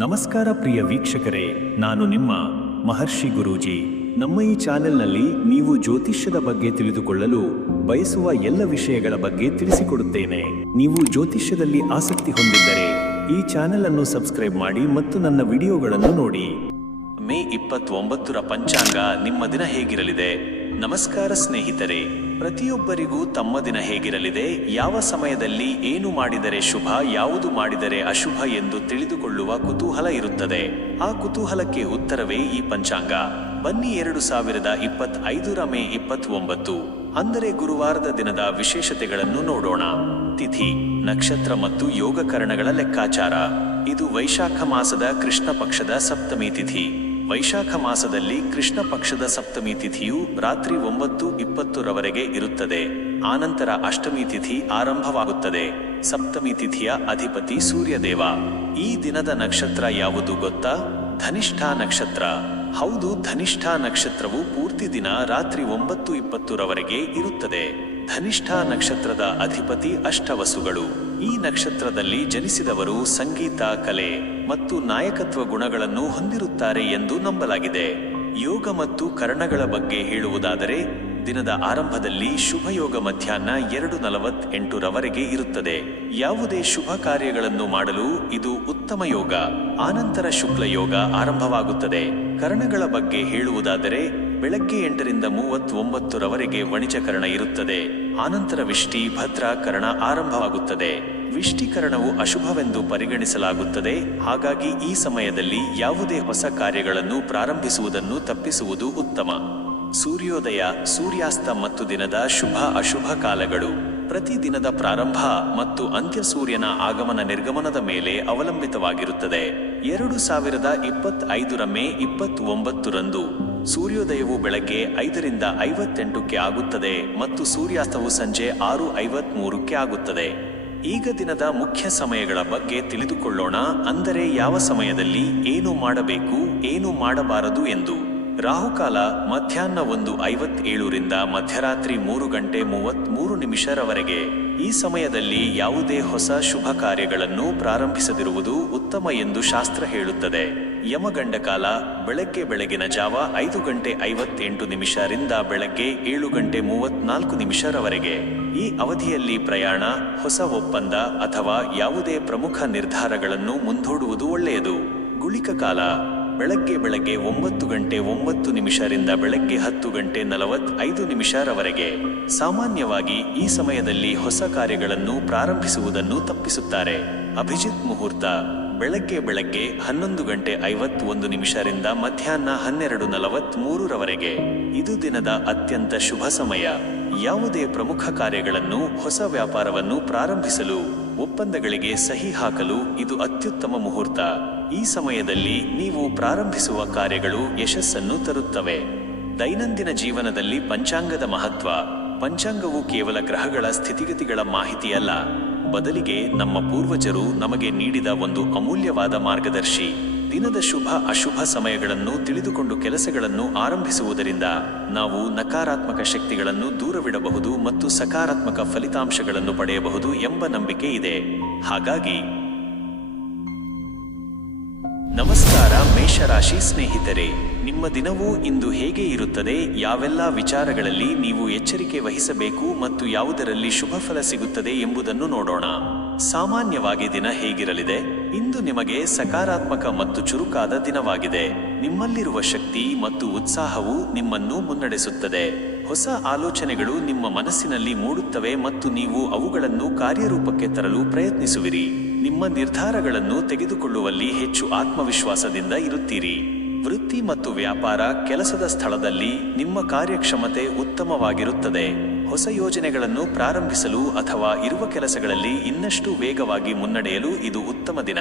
ನಮಸ್ಕಾರ ಪ್ರಿಯ ವೀಕ್ಷಕರೇ, ನಾನು ನಿಮ್ಮ ಮಹರ್ಷಿ ಗುರೂಜಿ. ನಮ್ಮ ಈ ಚಾನೆಲ್ನಲ್ಲಿ ನೀವು ಜ್ಯೋತಿಷ್ಯದ ಬಗ್ಗೆ ತಿಳಿದುಕೊಳ್ಳಲು ಬಯಸುವ ಎಲ್ಲ ವಿಷಯಗಳ ಬಗ್ಗೆ ತಿಳಿಸಿಕೊಡುತ್ತೇನೆ. ನೀವು ಜ್ಯೋತಿಷ್ಯದಲ್ಲಿ ಆಸಕ್ತಿ ಹೊಂದಿದ್ದರೆ ಈ ಚಾನೆಲ್ ಅನ್ನು ಸಬ್ಸ್ಕ್ರೈಬ್ ಮಾಡಿ ಮತ್ತು ನನ್ನ ವಿಡಿಯೋಗಳನ್ನು ನೋಡಿ. ಮೇ 29ರ ಪಂಚಾಂಗ ನಿಮ್ಮ ದಿನ ಹೇಗಿರಲಿದೆ? ನಮಸ್ಕಾರ ಸ್ನೇಹಿತರೆ, ಪ್ರತಿಯೊಬ್ಬರಿಗೂ ತಮ್ಮ ದಿನ ಹೇಗಿರಲಿದೆ, ಯಾವ ಸಮಯದಲ್ಲಿ ಏನು ಮಾಡಿದರೆ ಶುಭ, ಯಾವುದು ಮಾಡಿದರೆ ಅಶುಭ ಎಂದು ತಿಳಿದುಕೊಳ್ಳುವ ಕುತೂಹಲ ಇರುತ್ತದೆ. ಆ ಕುತೂಹಲಕ್ಕೆ ಉತ್ತರವೇ ಈ ಪಂಚಾಂಗ. ಬನ್ನಿ 2025ರ ಮೇ 29 ಅಂದರೆ ಗುರುವಾರದ ದಿನದ ವಿಶೇಷತೆಗಳನ್ನು ನೋಡೋಣ. ತಿಥಿ, ನಕ್ಷತ್ರ ಮತ್ತು ಯೋಗಕರಣಗಳ ಲೆಕ್ಕಾಚಾರ. ಇದು ವೈಶಾಖ ಮಾಸದ ಕೃಷ್ಣ ಪಕ್ಷದ ಸಪ್ತಮಿ ತಿಥಿ. ವೈಶಾಖ ಮಾಸದಲ್ಲಿ ಕೃಷ್ಣ ಪಕ್ಷದ ಸಪ್ತಮಿ ತಿಥಿಯು ರಾತ್ರಿ 9:20ರವರೆಗೆ ಇರುತ್ತದೆ. ಆನಂತರ ಅಷ್ಟಮಿ ತಿಥಿ ಆರಂಭವಾಗುತ್ತದೆ. ಸಪ್ತಮಿ ತಿಥಿಯ ಅಧಿಪತಿ ಸೂರ್ಯದೇವ. ಈ ದಿನದ ನಕ್ಷತ್ರ ಯಾವುದು ಗೊತ್ತಾ? ಧನಿಷ್ಠಾ ನಕ್ಷತ್ರ. ಹೌದು, ಧನಿಷ್ಠಾ ನಕ್ಷತ್ರವು ಪೂರ್ತಿ ದಿನ ರಾತ್ರಿ 9:20ರವರೆಗೆ ಇರುತ್ತದೆ. ಧನಿಷ್ಠಾ ನಕ್ಷತ್ರದ ಅಧಿಪತಿ ಅಷ್ಟವಸುಗಳು. ಈ ನಕ್ಷತ್ರದಲ್ಲಿ ಜನಿಸಿದವರು ಸಂಗೀತ, ಕಲೆ ಮತ್ತು ನಾಯಕತ್ವ ಗುಣಗಳನ್ನು ಹೊಂದಿರುತ್ತಾರೆ ಎಂದು ನಂಬಲಾಗಿದೆ. ಯೋಗ ಮತ್ತು ಕರಣಗಳ ಬಗ್ಗೆ ಹೇಳುವುದಾದರೆ, ದಿನದ ಆರಂಭದಲ್ಲಿ ಶುಭಯೋಗ ಮಧ್ಯಾಹ್ನ 2:48ರವರೆಗೆ ಇರುತ್ತದೆ. ಯಾವುದೇ ಶುಭ ಕಾರ್ಯಗಳನ್ನು ಮಾಡಲು ಇದು ಉತ್ತಮ ಯೋಗ. ಆನಂತರ ಶುಕ್ಲಯೋಗ ಆರಂಭವಾಗುತ್ತದೆ. ಕರಣಗಳ ಬಗ್ಗೆ ಹೇಳುವುದಾದರೆ, ಬೆಳಗ್ಗೆ 8ರಿಂದ 39ರವರೆಗೆ ವಣಿಜಕರಣ ಇರುತ್ತದೆ. ಆನಂತರ ವಿಷ್ಟಿ, ಭದ್ರ ಕರಣ ಆರಂಭವಾಗುತ್ತದೆ. ವಿಷ್ಟಿಕರಣವು ಅಶುಭವೆಂದು ಪರಿಗಣಿಸಲಾಗುತ್ತದೆ. ಹಾಗಾಗಿ ಈ ಸಮಯದಲ್ಲಿ ಯಾವುದೇ ಹೊಸ ಕಾರ್ಯಗಳನ್ನು ಪ್ರಾರಂಭಿಸುವುದನ್ನು ತಪ್ಪಿಸುವುದು ಉತ್ತಮ. ಸೂರ್ಯೋದಯ, ಸೂರ್ಯಾಸ್ತ ಮತ್ತು ದಿನದ ಶುಭ ಅಶುಭ ಕಾಲಗಳು. ಪ್ರತಿ ದಿನದ ಪ್ರಾರಂಭ ಮತ್ತು ಅಂತ್ಯ ಸೂರ್ಯನ ಆಗಮನ ನಿರ್ಗಮನದ ಮೇಲೆ ಅವಲಂಬಿತವಾಗಿರುತ್ತದೆ. 2025ರ ಮೇ 29ರಂದು ಸೂರ್ಯೋದಯವು ಬೆಳಗ್ಗೆ 5ರಿಂದ 58ಕ್ಕೆ ಆಗುತ್ತದೆ ಮತ್ತು ಸೂರ್ಯಾಸ್ತವು ಸಂಜೆ 6:53ಕ್ಕೆ ಆಗುತ್ತದೆ. ಈಗ ದಿನದ ಮುಖ್ಯ ಸಮಯಗಳ ಬಗ್ಗೆ ತಿಳಿದುಕೊಳ್ಳೋಣ. ಅಂದರೆ ಯಾವ ಸಮಯದಲ್ಲಿ ಏನು ಮಾಡಬೇಕು, ಏನು ಮಾಡಬಾರದು ಎಂದು. ರಾಹುಕಾಲ ಮಧ್ಯಾಹ್ನ 1:57ರಿಂದ ಮಧ್ಯರಾತ್ರಿ 3:33ರವರೆಗೆ. ಈ ಸಮಯದಲ್ಲಿ ಯಾವುದೇ ಹೊಸ ಶುಭ ಕಾರ್ಯಗಳನ್ನು ಪ್ರಾರಂಭಿಸದಿರುವುದು ಉತ್ತಮ ಎಂದು ಶಾಸ್ತ್ರ ಹೇಳುತ್ತದೆ. ಯಮಗಂಡಕಾಲ ಬೆಳಗಿನ ಜಾವ 5:58ರಿಂದ ಬೆಳಗ್ಗೆ 7:34ರವರೆಗೆ. ಈ ಅವಧಿಯಲ್ಲಿ ಪ್ರಯಾಣ, ಹೊಸ ಒಪ್ಪಂದ ಅಥವಾ ಯಾವುದೇ ಪ್ರಮುಖ ನಿರ್ಧಾರಗಳನ್ನು ಮುಂದೂಡುವುದು ಒಳ್ಳೆಯದು. ಗುಳಿಕ ಕಾಲ ಬೆಳಗ್ಗೆ 9:09ರಿಂದ ಬೆಳಗ್ಗೆ 10:45ರವರೆಗೆ. ಸಾಮಾನ್ಯವಾಗಿ ಈ ಸಮಯದಲ್ಲಿ ಹೊಸ ಕಾರ್ಯಗಳನ್ನು ಪ್ರಾರಂಭಿಸುವುದನ್ನು ತಪ್ಪಿಸುತ್ತಾರೆ. ಅಭಿಜಿತ್ ಮುಹೂರ್ತ ಬೆಳಗ್ಗೆ 11:51ರಿಂದ ಮಧ್ಯಾಹ್ನ 12:43ರವರೆಗೆ. ಇದು ದಿನದ ಅತ್ಯಂತ ಶುಭ ಸಮಯ. ಯಾವುದೇ ಪ್ರಮುಖ ಕಾರ್ಯಗಳನ್ನು, ಹೊಸ ವ್ಯಾಪಾರವನ್ನು ಪ್ರಾರಂಭಿಸಲು, ಒಪ್ಪಂದಗಳಿಗೆ ಸಹಿ ಹಾಕಲು ಇದು ಅತ್ಯುತ್ತಮ ಮುಹೂರ್ತ. ಈ ಸಮಯದಲ್ಲಿ ನೀವು ಪ್ರಾರಂಭಿಸುವ ಕಾರ್ಯಗಳು ಯಶಸ್ಸನ್ನು ತರುತ್ತವೆ. ದೈನಂದಿನ ಜೀವನದಲ್ಲಿ ಪಂಚಾಂಗದ ಮಹತ್ವ. ಪಂಚಾಂಗವು ಕೇವಲ ಗ್ರಹಗಳ ಸ್ಥಿತಿಗತಿಗಳ ಮಾಹಿತಿಯಲ್ಲ, ಬದಲಿಗೆ ನಮ್ಮ ಪೂರ್ವಜರು ನಮಗೆ ನೀಡಿದ ಒಂದು ಅಮೂಲ್ಯವಾದ ಮಾರ್ಗದರ್ಶಿ. ದಿನದ ಶುಭ ಅಶುಭ ಸಮಯಗಳನ್ನು ತಿಳಿದುಕೊಂಡು ಕೆಲಸಗಳನ್ನು ಆರಂಭಿಸುವುದರಿಂದ ನಾವು ನಕಾರಾತ್ಮಕ ಶಕ್ತಿಗಳನ್ನು ದೂರವಿಡಬಹುದು ಮತ್ತು ಸಕಾರಾತ್ಮಕ ಫಲಿತಾಂಶಗಳನ್ನು ಪಡೆಯಬಹುದು ಎಂಬ ನಂಬಿಕೆ ಇದೆ. ಹಾಗಾಗಿ ನಮಸ್ಕಾರ ಮೇಷರಾಶಿ ಸ್ನೇಹಿತರೆ, ನಿಮ್ಮ ದಿನವೂ ಇಂದು ಹೇಗೆ ಇರುತ್ತದೆ? ಯಾವೆಲ್ಲ ವಿಚಾರಗಳಲ್ಲಿ ನೀವು ಎಚ್ಚರಿಕೆ ವಹಿಸಬೇಕು ಮತ್ತು ಯಾವುದರಲ್ಲಿ ಶುಭ ಫಲ ಸಿಗುತ್ತದೆ ಎಂಬುದನ್ನು ನೋಡೋಣ. ಸಾಮಾನ್ಯವಾಗಿ ದಿನ ಹೇಗಿರಲಿದೆ? ಇಂದು ನಿಮಗೆ ಸಕಾರಾತ್ಮಕ ಮತ್ತು ಚುರುಕಾದ ದಿನವಾಗಿದೆ. ನಿಮ್ಮಲ್ಲಿರುವ ಶಕ್ತಿ ಮತ್ತು ಉತ್ಸಾಹವು ನಿಮ್ಮನ್ನು ಮುನ್ನಡೆಸುತ್ತದೆ. ಹೊಸ ಆಲೋಚನೆಗಳು ನಿಮ್ಮ ಮನಸ್ಸಿನಲ್ಲಿ ಮೂಡುತ್ತವೆ ಮತ್ತು ನೀವು ಅವುಗಳನ್ನು ಕಾರ್ಯರೂಪಕ್ಕೆ ತರಲು ಪ್ರಯತ್ನಿಸುವಿರಿ. ನಿಮ್ಮ ನಿರ್ಧಾರಗಳನ್ನು ತೆಗೆದುಕೊಳ್ಳುವಲ್ಲಿ ಹೆಚ್ಚು ಆತ್ಮವಿಶ್ವಾಸದಿಂದ ಇರುತ್ತೀರಿ. ವೃತ್ತಿ ಮತ್ತು ವ್ಯಾಪಾರ, ಕೆಲಸದ ಸ್ಥಳದಲ್ಲಿ ನಿಮ್ಮ ಕಾರ್ಯಕ್ಷಮತೆ ಉತ್ತಮವಾಗಿರುತ್ತದೆ. ಹೊಸ ಯೋಜನೆಗಳನ್ನು ಪ್ರಾರಂಭಿಸಲು ಅಥವಾ ಇರುವ ಕೆಲಸಗಳಲ್ಲಿ ಇನ್ನಷ್ಟು ವೇಗವಾಗಿ ಮುನ್ನಡೆಯಲು ಇದು ಉತ್ತಮ ದಿನ.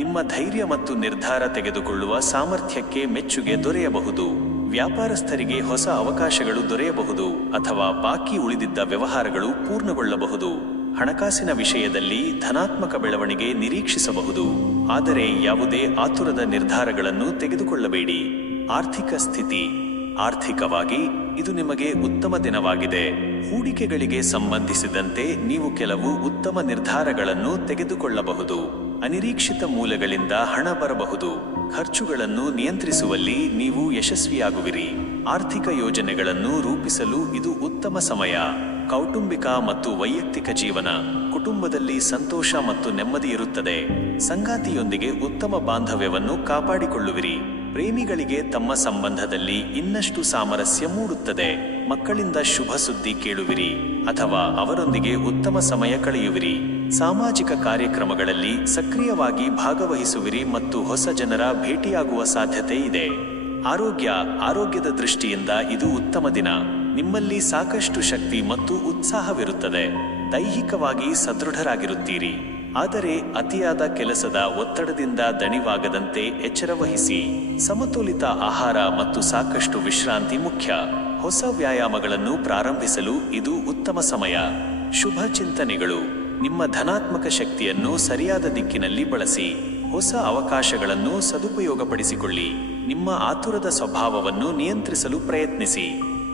ನಿಮ್ಮ ಧೈರ್ಯ ಮತ್ತು ನಿರ್ಧಾರ ತೆಗೆದುಕೊಳ್ಳುವ ಸಾಮರ್ಥ್ಯಕ್ಕೆ ಮೆಚ್ಚುಗೆ ದೊರೆಯಬಹುದು. ವ್ಯಾಪಾರಸ್ಥರಿಗೆ ಹೊಸ ಅವಕಾಶಗಳು ದೊರೆಯಬಹುದು ಅಥವಾ ಬಾಕಿ ಉಳಿದಿದ್ದ ವ್ಯವಹಾರಗಳು ಪೂರ್ಣಗೊಳ್ಳಬಹುದು. ಹಣಕಾಸಿನ ವಿಷಯದಲ್ಲಿ ಧನಾತ್ಮಕ ಬೆಳವಣಿಗೆ ನಿರೀಕ್ಷಿಸಬಹುದು. ಆದರೆ ಯಾವುದೇ ಆತುರದ ನಿರ್ಧಾರಗಳನ್ನು ತೆಗೆದುಕೊಳ್ಳಬೇಡಿ. ಆರ್ಥಿಕ ಸ್ಥಿತಿ. ಆರ್ಥಿಕವಾಗಿ ಇದು ನಿಮಗೆ ಉತ್ತಮ ದಿನವಾಗಿದೆ. ಹೂಡಿಕೆಗಳಿಗೆ ಸಂಬಂಧಿಸಿದಂತೆ ನೀವು ಕೆಲವು ಉತ್ತಮ ನಿರ್ಧಾರಗಳನ್ನು ತೆಗೆದುಕೊಳ್ಳಬಹುದು. ಅನಿರೀಕ್ಷಿತ ಮೂಲಗಳಿಂದ ಹಣ ಬರಬಹುದು. ಖರ್ಚುಗಳನ್ನು ನಿಯಂತ್ರಿಸುವಲ್ಲಿ ನೀವು ಯಶಸ್ವಿಯಾಗುವಿರಿ. ಆರ್ಥಿಕ ಯೋಜನೆಗಳನ್ನು ರೂಪಿಸಲು ಇದು ಉತ್ತಮ ಸಮಯ. ಕೌಟುಂಬಿಕ ಮತ್ತು ವೈಯಕ್ತಿಕ ಜೀವನ. ಕುಟುಂಬದಲ್ಲಿ ಸಂತೋಷ ಮತ್ತು ನೆಮ್ಮದಿ ಇರುತ್ತದೆ. ಸಂಗಾತಿಯೊಂದಿಗೆ ಉತ್ತಮ ಬಾಂಧವ್ಯವನ್ನು ಕಾಪಾಡಿಕೊಳ್ಳುವಿರಿ. ಪ್ರೇಮಿಗಳಿಗೆ ತಮ್ಮ ಸಂಬಂಧದಲ್ಲಿ ಇನ್ನಷ್ಟು ಸಾಮರಸ್ಯ ಮೂಡುತ್ತದೆ. ಮಕ್ಕಳಿಂದ ಶುಭ ಸುದ್ದಿ ಕೇಳುವಿರಿ ಅಥವಾ ಅವರೊಂದಿಗೆ ಉತ್ತಮ ಸಮಯ ಕಳೆಯುವಿರಿ. ಸಾಮಾಜಿಕ ಕಾರ್ಯಕ್ರಮಗಳಲ್ಲಿ ಸಕ್ರಿಯವಾಗಿ ಭಾಗವಹಿಸುವಿರಿ ಮತ್ತು ಹೊಸ ಜನರ ಭೇಟಿಯಾಗುವ ಸಾಧ್ಯತೆ ಇದೆ. ಆರೋಗ್ಯದ ದೃಷ್ಟಿಯಿಂದ ಇದು ಉತ್ತಮ ದಿನ. ನಿಮ್ಮಲ್ಲಿ ಸಾಕಷ್ಟು ಶಕ್ತಿ ಮತ್ತು ಉತ್ಸಾಹವಿರುತ್ತದೆ. ದೈಹಿಕವಾಗಿ ಸದೃಢರಾಗಿರುತ್ತೀರಿ. ಆದರೆ ಅತಿಯಾದ ಕೆಲಸದ ಒತ್ತಡದಿಂದ ದಣಿವಾಗದಂತೆ ಎಚ್ಚರವಹಿಸಿ. ಸಮತೋಲಿತ ಆಹಾರ ಮತ್ತು ಸಾಕಷ್ಟು ವಿಶ್ರಾಂತಿ ಮುಖ್ಯ. ಹೊಸ ವ್ಯಾಯಾಮಗಳನ್ನು ಪ್ರಾರಂಭಿಸಲು ಇದು ಉತ್ತಮ ಸಮಯ. ಶುಭ ಚಿಂತನೆಗಳು. ನಿಮ್ಮ ಧನಾತ್ಮಕ ಶಕ್ತಿಯನ್ನು ಸರಿಯಾದ ದಿಕ್ಕಿನಲ್ಲಿ ಬಳಸಿ. ಹೊಸ ಅವಕಾಶಗಳನ್ನು ಸದುಪಯೋಗಪಡಿಸಿಕೊಳ್ಳಿ. ನಿಮ್ಮ ಆತುರದ ಸ್ವಭಾವವನ್ನು ನಿಯಂತ್ರಿಸಲು ಪ್ರಯತ್ನಿಸಿ.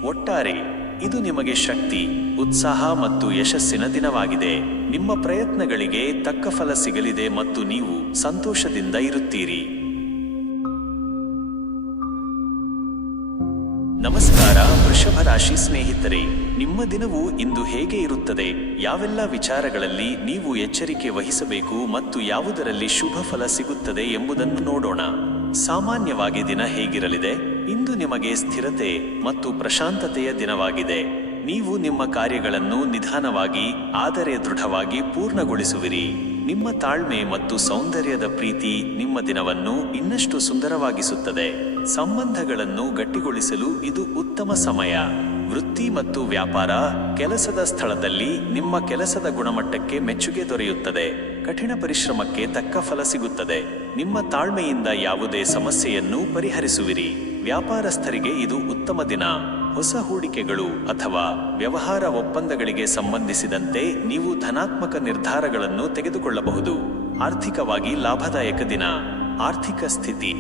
ಒಟ್ಟಾರೆ ಇದು ನಿಮಗೆ ಶಕ್ತಿ, ಉತ್ಸಾಹ ಮತ್ತು ಯಶಸ್ಸಿನ ದಿನವಾಗಿದೆ. ನಿಮ್ಮ ಪ್ರಯತ್ನಗಳಿಗೆ ತಕ್ಕ ಫಲ ಸಿಗಲಿದೆ ಮತ್ತು ನೀವು ಸಂತೋಷದಿಂದ ಇರುತ್ತೀರಿ. ನಮಸ್ಕಾರ ವೃಷಭ ರಾಶಿ ಸ್ನೇಹಿತರೆ, ನಿಮ್ಮ ದಿನವು ಇಂದು ಹೇಗೆ ಇರುತ್ತದೆ? ಯಾವೆಲ್ಲ ವಿಚಾರಗಳಲ್ಲಿ ನೀವು ಎಚ್ಚರಿಕೆ ವಹಿಸಬೇಕು ಮತ್ತು ಯಾವುದರಲ್ಲಿ ಶುಭ ಫಲ ಸಿಗುತ್ತದೆ ಎಂಬುದನ್ನು ನೋಡೋಣ. ಸಾಮಾನ್ಯವಾಗಿ ದಿನ ಹೇಗಿರಲಿದೆ? ಇಂದು ನಿಮಗೆ ಸ್ಥಿರತೆ ಮತ್ತು ಪ್ರಶಾಂತತೆಯ ದಿನವಾಗಿದೆ. ನೀವು ನಿಮ್ಮ ಕಾರ್ಯಗಳನ್ನು ನಿಧಾನವಾಗಿ ಆದರೆ ದೃಢವಾಗಿ ಪೂರ್ಣಗೊಳಿಸುವಿರಿ. ನಿಮ್ಮ ತಾಳ್ಮೆ ಮತ್ತು ಸೌಂದರ್ಯದ ಪ್ರೀತಿ ನಿಮ್ಮ ದಿನವನ್ನು ಇನ್ನಷ್ಟು ಸುಂದರವಾಗಿಸುತ್ತದೆ. ಸಂಬಂಧಗಳನ್ನು ಗಟ್ಟಿಗೊಳಿಸಲು ಇದು ಉತ್ತಮ ಸಮಯ. ವೃತ್ತಿ ಮತ್ತು ವ್ಯಾಪಾರ. ಕೆಲಸದ ಸ್ಥಳದಲ್ಲಿ ನಿಮ್ಮ ಕೆಲಸದ ಗುಣಮಟ್ಟಕ್ಕೆ ಮೆಚ್ಚುಗೆ ದೊರೆಯುತ್ತದೆ. ಕಠಿಣ ಪರಿಶ್ರಮಕ್ಕೆ ತಕ್ಕ ಫಲ ಸಿಗುತ್ತದೆ. ನಿಮ್ಮ ತಾಳ್ಮೆಯಿಂದ ಯಾವುದೇ ಸಮಸ್ಯೆಯನ್ನು ಪರಿಹರಿಸುವಿರಿ. ವ್ಯಾಪಾರಸ್ಥರಿಗೆ ಇದು ಉತ್ತಮ ದಿನ. ಹೊಸ ಹೂಡಿಕೆಗಳು ಅಥವಾ ವ್ಯವಹಾರ ಒಪ್ಪಂದಗಳಿಗೆ ಸಂಬಂಧಿಸಿದಂತೆ ನೀವು ಧನಾತ್ಮಕ ನಿರ್ಧಾರಗಳನ್ನು ತೆಗೆದುಕೊಳ್ಳಬಹುದು. ಆರ್ಥಿಕವಾಗಿ ಲಾಭದಾಯಕ ದಿನ. ಆರ್ಥಿಕ ಸ್ಥಿತಿ.